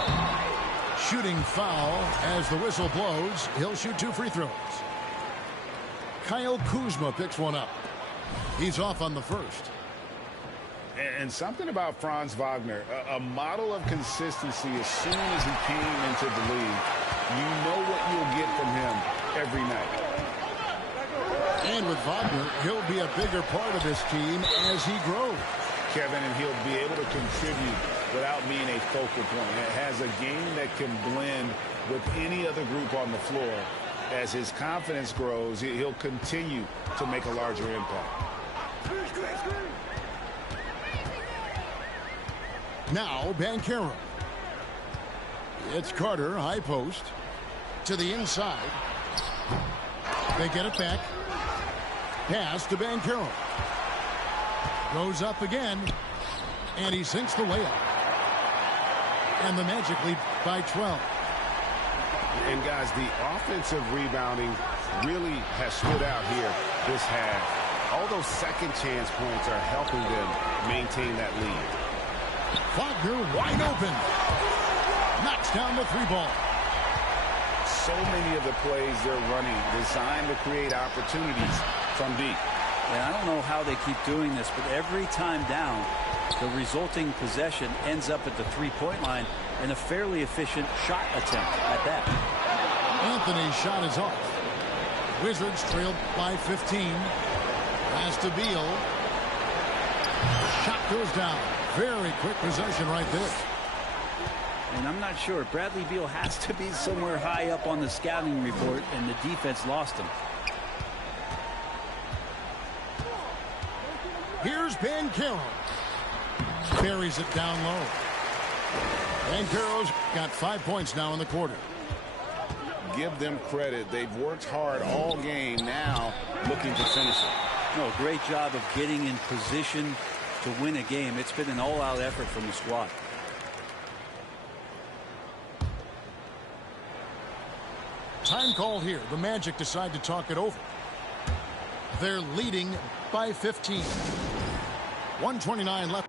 Shooting foul as the whistle blows. He'll shoot 2 free throws. Kyle Kuzma picks one up. He's off on the first. And something about Franz Wagner, a model of consistency. As soon as he came into the league, you know what you'll get from him every night. And with Wagner, he'll be a bigger part of this team as he grows. Kevin, and he'll be able to contribute without being a focal point. It has a game that can blend with any other group on the floor. As his confidence grows, he'll continue to make a larger impact. Now, Banchero. It's Carter, high post. To the inside. They get it back. Pass to Banchero. Goes up again. And he sinks the layup. And the Magic lead by 12. And guys, the offensive rebounding really has stood out here this half. All those second chance points are helping them maintain that lead. Wagner wide open. Knocks down the 3-ball. So many of the plays they're running designed to create opportunities from deep. And I don't know how they keep doing this, but every time down, the resulting possession ends up at the 3-point line and a fairly efficient shot attempt at that. Anthony's shot is off. Wizards trailed by 15. Pass to Beal. Shot goes down. Very quick possession right there. And I'm not sure. Bradley Beal has to be somewhere high up on the scouting report, and the defense lost him. Here's Banchero. Buries it down low. Banchero's got 5 points now in the quarter. Give them credit. They've worked hard all game, now looking to finish it. No, great job of getting in position to win a game. It's been an all-out effort from the squad. Time call here. The Magic decide to talk it over. They're leading by 15. 1:29 left.